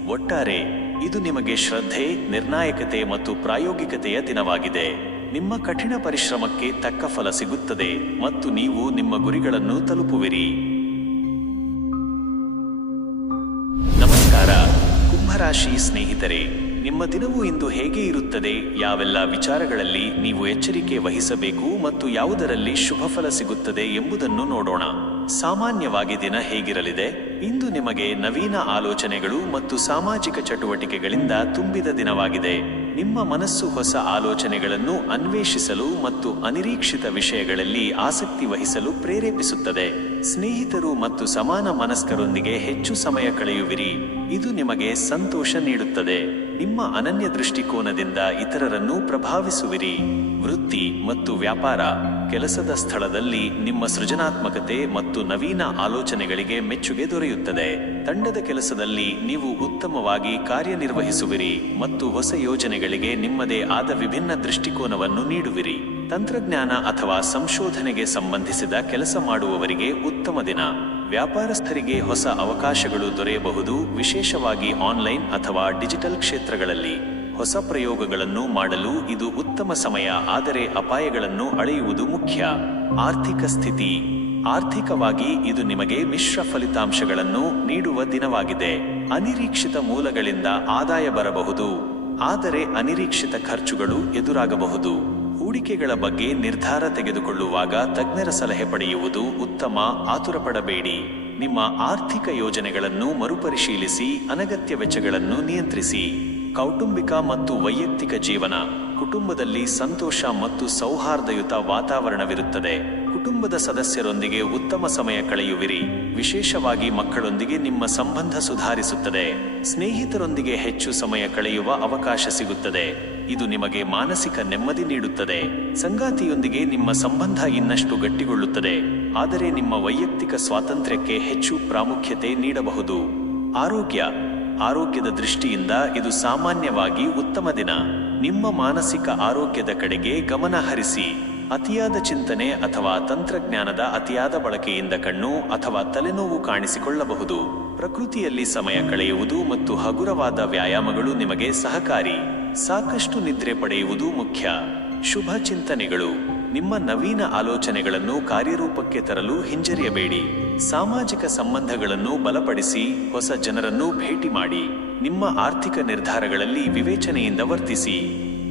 ಒಟ್ಟಾರೆ ಇದು ನಿಮಗೆ ಶ್ರದ್ಧೆ, ನಿರ್ಣಾಯಕತೆ ಮತ್ತು ಪ್ರಾಯೋಗಿಕತೆಯ ದಿನವಾಗಿದೆ. ನಿಮ್ಮ ಕಠಿಣ ಪರಿಶ್ರಮಕ್ಕೆ ತಕ್ಕ ಫಲ ಸಿಗುತ್ತದೆ ಮತ್ತು ನೀವು ನಿಮ್ಮ ಗುರಿಗಳನ್ನು ತಲುಪುವಿರಿ. ನಮಸ್ಕಾರ ಕುಂಭರಾಶಿ ಸ್ನೇಹಿತರೆ, ನಿಮ್ಮ ದಿನವು ಇಂದು ಹೇಗೆ ಇರುತ್ತದೆ, ಯಾವೆಲ್ಲ ವಿಚಾರಗಳಲ್ಲಿ ನೀವು ಎಚ್ಚರಿಕೆ ವಹಿಸಬೇಕು ಮತ್ತು ಯಾವುದರಲ್ಲಿ ಶುಭ ಫಲ ಸಿಗುತ್ತದೆ ಎಂಬುದನ್ನು ನೋಡೋಣ. ಸಾಮಾನ್ಯವಾಗಿ ದಿನ ಹೇಗಿರಲಿದೆ? ಇಂದು ನಿಮಗೆ ನವೀನ ಆಲೋಚನೆಗಳು ಮತ್ತು ಸಾಮಾಜಿಕ ಚಟುವಟಿಕೆಗಳಿಂದ ತುಂಬಿದ ದಿನವಾಗಿದೆ. ನಿಮ್ಮ ಮನಸ್ಸು ಹೊಸ ಆಲೋಚನೆಗಳನ್ನು ಅನ್ವೇಷಿಸಲು ಮತ್ತು ಅನಿರೀಕ್ಷಿತ ವಿಷಯಗಳಲ್ಲಿ ಆಸಕ್ತಿ ವಹಿಸಲು ಪ್ರೇರೇಪಿಸುತ್ತದೆ. ಸ್ನೇಹಿತರು ಮತ್ತು ಸಮಾನ ಮನಸ್ಕರೊಂದಿಗೆ ಹೆಚ್ಚು ಸಮಯ ಕಳೆಯುವಿರಿ. ಇದು ನಿಮಗೆ ಸಂತೋಷ ನೀಡುತ್ತದೆ. ನಿಮ್ಮ ಅನನ್ಯ ದೃಷ್ಟಿಕೋನದಿಂದ ಇತರರನ್ನು ಪ್ರಭಾವಿಸುವಿರಿ. ವೃತ್ತಿ ಮತ್ತು ವ್ಯಾಪಾರ. ಕೆಲಸದ ಸ್ಥಳದಲ್ಲಿ ನಿಮ್ಮ ಸೃಜನಾತ್ಮಕತೆ ಮತ್ತು ನವೀನ ಆಲೋಚನೆಗಳಿಗೆ ಮೆಚ್ಚುಗೆ ದೊರೆಯುತ್ತದೆ. ತಂಡದ ಕೆಲಸದಲ್ಲಿ ನೀವು ಉತ್ತಮವಾಗಿ ಕಾರ್ಯನಿರ್ವಹಿಸುವಿರಿ ಮತ್ತು ಹೊಸ ಯೋಜನೆಗಳಿಗೆ ನಿಮ್ಮದೇ ಆದ ವಿಭಿನ್ನ ದೃಷ್ಟಿಕೋನವನ್ನು ನೀಡುವಿರಿ. ತಂತ್ರಜ್ಞಾನ ಅಥವಾ ಸಂಶೋಧನೆಗೆ ಸಂಬಂಧಿಸಿದ ಕೆಲಸ ಮಾಡುವವರಿಗೆ ಉತ್ತಮ ದಿನ. ವ್ಯಾಪಾರಸ್ಥರಿಗೆ ಹೊಸ ಅವಕಾಶಗಳು ದೊರೆಯಬಹುದು, ವಿಶೇಷವಾಗಿ ಆನ್ಲೈನ್ ಅಥವಾ ಡಿಜಿಟಲ್ ಕ್ಷೇತ್ರಗಳಲ್ಲಿ. ಹೊಸ ಪ್ರಯೋಗಗಳನ್ನು ಮಾಡಲು ಇದು ಉತ್ತಮ ಸಮಯ, ಆದರೆ ಅಪಾಯಗಳನ್ನು ಅಳೆಯುವುದು ಮುಖ್ಯ. ಆರ್ಥಿಕ ಸ್ಥಿತಿ. ಆರ್ಥಿಕವಾಗಿ ಇದು ನಿಮಗೆ ಮಿಶ್ರ ಫಲಿತಾಂಶಗಳನ್ನು ನೀಡುವ ದಿನವಾಗಿದೆ. ಅನಿರೀಕ್ಷಿತ ಮೂಲಗಳಿಂದ ಆದಾಯ ಬರಬಹುದು, ಆದರೆ ಅನಿರೀಕ್ಷಿತ ಖರ್ಚುಗಳು ಎದುರಾಗಬಹುದು. ಹೂಡಿಕೆಗಳ ಬಗ್ಗೆ ನಿರ್ಧಾರ ತೆಗೆದುಕೊಳ್ಳುವಾಗ ತಜ್ಞರ ಸಲಹೆ ಪಡೆಯುವುದು ಉತ್ತಮ. ಆತುರಪಡಬೇಡಿ. ನಿಮ್ಮ ಆರ್ಥಿಕ ಯೋಜನೆಗಳನ್ನು ಮರುಪರಿಶೀಲಿಸಿ, ಅನಗತ್ಯ ವೆಚ್ಚಗಳನ್ನು ನಿಯಂತ್ರಿಸಿ. ಕೌಟುಂಬಿಕ ಮತ್ತು ವೈಯಕ್ತಿಕ ಜೀವನ. ಕುಟುಂಬದಲ್ಲಿ ಸಂತೋಷ ಮತ್ತು ಸೌಹಾರ್ದಯುತ ವಾತಾವರಣವಿರುತ್ತದೆ. ಕುಟುಂಬದ ಸದಸ್ಯರೊಂದಿಗೆ ಉತ್ತಮ ಸಮಯ ಕಳೆಯುವಿರಿ. ವಿಶೇಷವಾಗಿ ಮಕ್ಕಳೊಂದಿಗೆ ನಿಮ್ಮ ಸಂಬಂಧ ಸುಧಾರಿಸುತ್ತದೆ. ಸ್ನೇಹಿತರೊಂದಿಗೆ ಹೆಚ್ಚು ಸಮಯ ಕಳೆಯುವ ಅವಕಾಶ ಸಿಗುತ್ತದೆ. ಇದು ನಿಮಗೆ ಮಾನಸಿಕ ನೆಮ್ಮದಿ ನೀಡುತ್ತದೆ. ಸಂಗಾತಿಯೊಂದಿಗೆ ನಿಮ್ಮ ಸಂಬಂಧ ಇನ್ನಷ್ಟು ಗಟ್ಟಿಗೊಳ್ಳುತ್ತದೆ, ಆದರೆ ನಿಮ್ಮ ವೈಯಕ್ತಿಕ ಸ್ವಾತಂತ್ರ್ಯಕ್ಕೆ ಹೆಚ್ಚು ಪ್ರಾಮುಖ್ಯತೆ ನೀಡಬಹುದು. ಆರೋಗ್ಯ. ಆರೋಗ್ಯದ ದೃಷ್ಟಿಯಿಂದ ಇದು ಸಾಮಾನ್ಯವಾಗಿ ಉತ್ತಮ ದಿನ. ನಿಮ್ಮ ಮಾನಸಿಕ ಆರೋಗ್ಯದ ಕಡೆಗೆ ಗಮನ ಹರಿಸಿ. ಅತಿಯಾದ ಚಿಂತನೆ ಅಥವಾ ತಂತ್ರಜ್ಞಾನದ ಅತಿಯಾದ ಬಳಕೆಯಿಂದ ಕಣ್ಣು ಅಥವಾ ತಲೆನೋವು ಕಾಣಿಸಿಕೊಳ್ಳಬಹುದು. ಪ್ರಕೃತಿಯಲ್ಲಿ ಸಮಯ ಕಳೆಯುವುದು ಮತ್ತು ಹಗುರವಾದ ವ್ಯಾಯಾಮಗಳು ನಿಮಗೆ ಸಹಕಾರಿ. ಸಾಕಷ್ಟು ನಿದ್ರೆ ಪಡೆಯುವುದು ಮುಖ್ಯ. ಶುಭ ಚಿಂತನೆಗಳು. ನಿಮ್ಮ ನವೀನ ಆಲೋಚನೆಗಳನ್ನು ಕಾರ್ಯರೂಪಕ್ಕೆ ತರಲು ಹಿಂಜರಿಯಬೇಡಿ. ಸಾಮಾಜಿಕ ಸಂಬಂಧಗಳನ್ನು ಬಲಪಡಿಸಿ, ಹೊಸ ಜನರನ್ನು ಭೇಟಿ ಮಾಡಿ. ನಿಮ್ಮ ಆರ್ಥಿಕ ನಿರ್ಧಾರಗಳಲ್ಲಿ ವಿವೇಚನೆಯಿಂದ ವರ್ತಿಸಿ.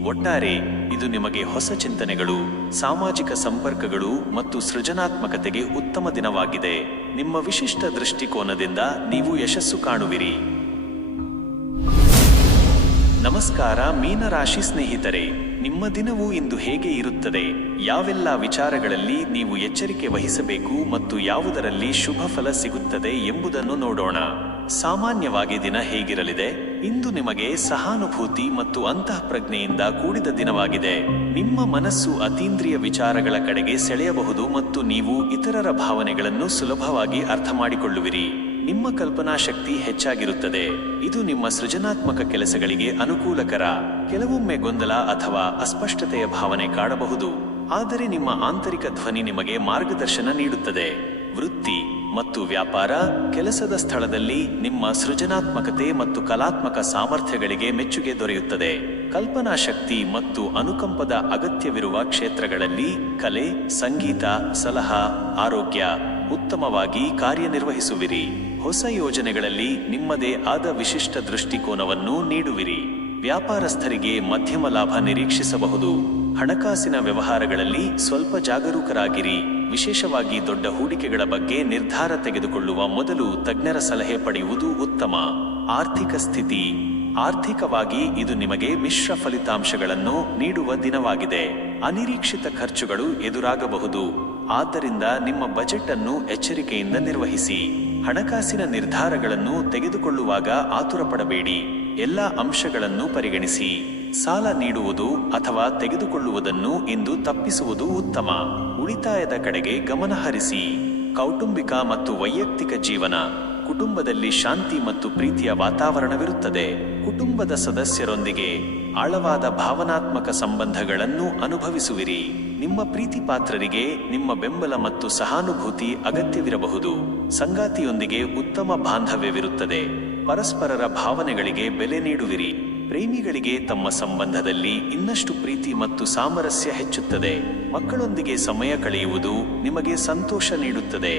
ಒಟ್ಟಾರೆ ಇದು ನಿಮಗೆ ಹೊಸ ಚಿಂತನೆಗಳು, ಸಾಮಾಜಿಕ ಸಂಪರ್ಕಗಳು ಮತ್ತು ಸೃಜನಾತ್ಮಕತೆಗೆ ಉತ್ತಮ ದಿನವಾಗಿದೆ. ನಿಮ್ಮ ವಿಶಿಷ್ಟ ದೃಷ್ಟಿಕೋನದಿಂದ ನೀವು ಯಶಸ್ಸು ಕಾಣುವಿರಿ. ನಮಸ್ಕಾರ ಮೀನರಾಶಿ ಸ್ನೇಹಿತರೆ, ನಿಮ್ಮ ದಿನವು ಇಂದು ಹೇಗೆ ಇರುತ್ತದೆ? ಯಾವೆಲ್ಲ ವಿಚಾರಗಳಲ್ಲಿ ನೀವು ಎಚ್ಚರಿಕೆ ವಹಿಸಬೇಕು ಮತ್ತು ಯಾವುದರಲ್ಲಿ ಶುಭ ಫಲ ಸಿಗುತ್ತದೆ ಎಂಬುದನ್ನು ನೋಡೋಣ. ಸಾಮಾನ್ಯವಾಗಿ ದಿನ ಹೇಗಿರಲಿದೆ? ಇಂದು ನಿಮಗೆ ಸಹಾನುಭೂತಿ ಮತ್ತು ಅಂತಃಪ್ರಜ್ಞೆಯಿಂದ ಕೂಡಿದ ದಿನವಾಗಿದೆ. ನಿಮ್ಮ ಮನಸ್ಸು ಅತೀಂದ್ರಿಯ ವಿಚಾರಗಳ ಕಡೆಗೆ ಸೆಳೆಯಬಹುದು ಮತ್ತು ನೀವು ಇತರರ ಭಾವನೆಗಳನ್ನು ಸುಲಭವಾಗಿ ಅರ್ಥ ಮಾಡಿಕೊಳ್ಳುವಿರಿ. ನಿಮ್ಮ ಕಲ್ಪನಾ ಶಕ್ತಿ ಹೆಚ್ಚಾಗಿರುತ್ತದೆ. ಇದು ನಿಮ್ಮ ಸೃಜನಾತ್ಮಕ ಕೆಲಸಗಳಿಗೆ ಅನುಕೂಲಕರ. ಕೆಲವೊಮ್ಮೆ ಗೊಂದಲ ಅಥವಾ ಅಸ್ಪಷ್ಟತೆಯ ಭಾವನೆ ಕಾಡಬಹುದು, ಆದರೆ ನಿಮ್ಮ ಆಂತರಿಕ ಧ್ವನಿ ನಿಮಗೆ ಮಾರ್ಗದರ್ಶನ ನೀಡುತ್ತದೆ. ವೃತ್ತಿ ಮತ್ತು ವ್ಯಾಪಾರ. ಕೆಲಸದ ಸ್ಥಳದಲ್ಲಿ ನಿಮ್ಮ ಸೃಜನಾತ್ಮಕತೆ ಮತ್ತು ಕಲಾತ್ಮಕ ಸಾಮರ್ಥ್ಯಗಳಿಗೆ ಮೆಚ್ಚುಗೆ ದೊರೆಯುತ್ತದೆ. ಕಲ್ಪನಾ ಶಕ್ತಿ ಮತ್ತು ಅನುಕಂಪದ ಅಗತ್ಯವಿರುವ ಕ್ಷೇತ್ರಗಳಲ್ಲಿ ಕಲೆ, ಸಂಗೀತ, ಸಲಹಾ, ಆರೋಗ್ಯ ಉತ್ತಮವಾಗಿ ಕಾರ್ಯನಿರ್ವಹಿಸುವಿರಿ. ಹೊಸ ಯೋಜನೆಗಳಲ್ಲಿ ನಿಮ್ಮದೇ ಆದ ವಿಶಿಷ್ಟ ದೃಷ್ಟಿಕೋನವನ್ನು ನೀಡುವಿರಿ. ವ್ಯಾಪಾರಸ್ಥರಿಗೆ ಮಧ್ಯಮ ಲಾಭ ನಿರೀಕ್ಷಿಸಬಹುದು. ಹಣಕಾಸಿನ ವ್ಯವಹಾರಗಳಲ್ಲಿ ಸ್ವಲ್ಪ ಜಾಗರೂಕರಾಗಿರಿ. ವಿಶೇಷವಾಗಿ ದೊಡ್ಡ ಹೂಡಿಕೆಗಳ ಬಗ್ಗೆ ನಿರ್ಧಾರ ತೆಗೆದುಕೊಳ್ಳುವ ಮೊದಲು ತಜ್ಞರ ಸಲಹೆ ಪಡೆಯುವುದು ಉತ್ತಮ. ಆರ್ಥಿಕ ಸ್ಥಿತಿ. ಆರ್ಥಿಕವಾಗಿ ಇದು ನಿಮಗೆ ಮಿಶ್ರ ಫಲಿತಾಂಶಗಳನ್ನು ನೀಡುವ ದಿನವಾಗಿದೆ. ಅನಿರೀಕ್ಷಿತ ಖರ್ಚುಗಳು ಎದುರಾಗಬಹುದು, ಆದ್ದರಿಂದ ನಿಮ್ಮ ಬಜೆಟ್ ಅನ್ನು ಎಚ್ಚರಿಕೆಯಿಂದ ನಿರ್ವಹಿಸಿ. ಹಣಕಾಸಿನ ನಿರ್ಧಾರಗಳನ್ನು ತೆಗೆದುಕೊಳ್ಳುವಾಗ ಆತುರಪಡಬೇಡಿ. ಎಲ್ಲ ಅಂಶಗಳನ್ನು ಪರಿಗಣಿಸಿ. ಸಾಲ ನೀಡುವುದು ಅಥವಾ ತೆಗೆದುಕೊಳ್ಳುವುದನ್ನು ಇಂದು ತಪ್ಪಿಸುವುದು ಉತ್ತಮ. ಉಳಿತಾಯದ ಕಡೆಗೆ ಗಮನ ಹರಿಸಿ. ಕೌಟುಂಬಿಕ ಮತ್ತು ವೈಯಕ್ತಿಕ ಜೀವನ. ಕುಟುಂಬದಲ್ಲಿ ಶಾಂತಿ ಮತ್ತು ಪ್ರೀತಿಯ ವಾತಾವರಣವಿರುತ್ತದೆ. ಕುಟುಂಬದ ಸದಸ್ಯರೊಂದಿಗೆ ಆಳವಾದ ಭಾವನಾತ್ಮಕ ಸಂಬಂಧಗಳನ್ನು ಅನುಭವಿಸುವಿರಿ. ನಿಮ್ಮ ಪ್ರೀತಿ ಪಾತ್ರರಿಗೆ ನಿಮ್ಮ ಬೆಂಬಲ ಮತ್ತು ಸಹಾನುಭೂತಿ ಅಗತ್ಯವಿರಬಹುದು. ಸಂಗಾತಿಯೊಂದಿಗೆ ಉತ್ತಮ ಬಾಂಧವ್ಯವಿರುತ್ತದೆ. ಪರಸ್ಪರರ ಭಾವನೆಗಳಿಗೆ ಬೆಲೆ ನೀಡುವಿರಿ. ಪ್ರೇಮಿಗಳಿಗೆ ತಮ್ಮ ಸಂಬಂಧದಲ್ಲಿ ಇನ್ನಷ್ಟು ಪ್ರೀತಿ ಮತ್ತು ಸಾಮರಸ್ಯ ಹೆಚ್ಚುತ್ತದೆ. ಮಕ್ಕಳೊಂದಿಗೆ ಸಮಯ ಕಳೆಯುವುದು ನಿಮಗೆ ಸಂತೋಷ ನೀಡುತ್ತದೆ.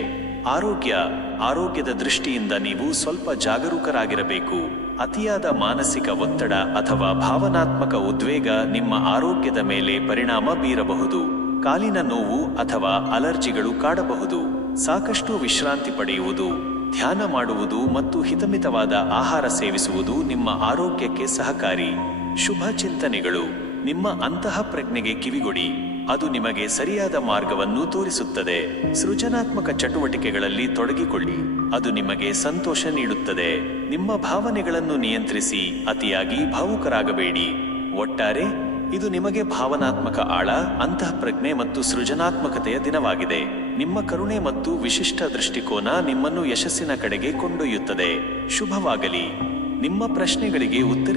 ಆರೋಗ್ಯದ ದೃಷ್ಟಿಯಿಂದ ನೀವು ಸ್ವಲ್ಪ ಜಾಗರೂಕರಾಗಿರಬೇಕು. ಅತಿಯಾದ ಮಾನಸಿಕ ಒತ್ತಡ ಅಥವಾ ಭಾವನಾತ್ಮಕ ಉದ್ವೇಗ ನಿಮ್ಮ ಆರೋಗ್ಯದ ಮೇಲೆ ಪರಿಣಾಮ ಬೀರಬಹುದು. ಕಾಲಿನ ನೋವು ಅಥವಾ ಅಲರ್ಜಿಗಳು ಕಾಡಬಹುದು. ಸಾಕಷ್ಟು ವಿಶ್ರಾಂತಿ ಪಡೆಯುವುದು, ಧ್ಯಾನ ಮಾಡುವುದು ಮತ್ತು ಹಿತಮಿತವಾದ ಆಹಾರ ಸೇವಿಸುವುದು ನಿಮ್ಮ ಆರೋಗ್ಯಕ್ಕೆ ಸಹಕಾರಿ. ಶುಭ ಚಿಂತನೆಗಳು. ನಿಮ್ಮ ಅಂತಃಪ್ರಜ್ಞೆಗೆ ಕಿವಿಗೊಡಿ, ಅದು ನಿಮಗೆ ಸರಿಯಾದ ಮಾರ್ಗವನ್ನು ತೋರಿಸುತ್ತದೆ. ಸೃಜನಾತ್ಮಕ ಚಟುವಟಿಕೆಗಳಲ್ಲಿ ತೊಡಗಿಕೊಳ್ಳಿ, ಅದು ನಿಮಗೆ ಸಂತೋಷ ನೀಡುತ್ತದೆ. ನಿಮ್ಮ ಭಾವನೆಗಳನ್ನು ನಿಯಂತ್ರಿಸಿ, ಅತಿಯಾಗಿ ಭಾವುಕರಾಗಬೇಡಿ. ಒಟ್ಟಾರೆ ಇದು ನಿಮಗೆ ಭಾವನಾತ್ಮಕ ಆಳ, ಅಂತಃಪ್ರಜ್ಞೆ ಮತ್ತು ಸೃಜನಾತ್ಮಕತೆಯ ದಿನವಾಗಿದೆ. ನಿಮ್ಮ ಕರುಣೆ ಮತ್ತು ವಿಶಿಷ್ಟ ದೃಷ್ಟಿಕೋನ ನಿಮ್ಮನ್ನು ಯಶಸ್ಸಿನ ಕಡೆಗೆ ಕೊಂಡೊಯ್ಯುತ್ತದೆ. ಶುಭವಾಗಲಿ. ನಿಮ್ಮ ಪ್ರಶ್ನೆಗಳಿಗೆ ಉತ್ತರಿಸಿ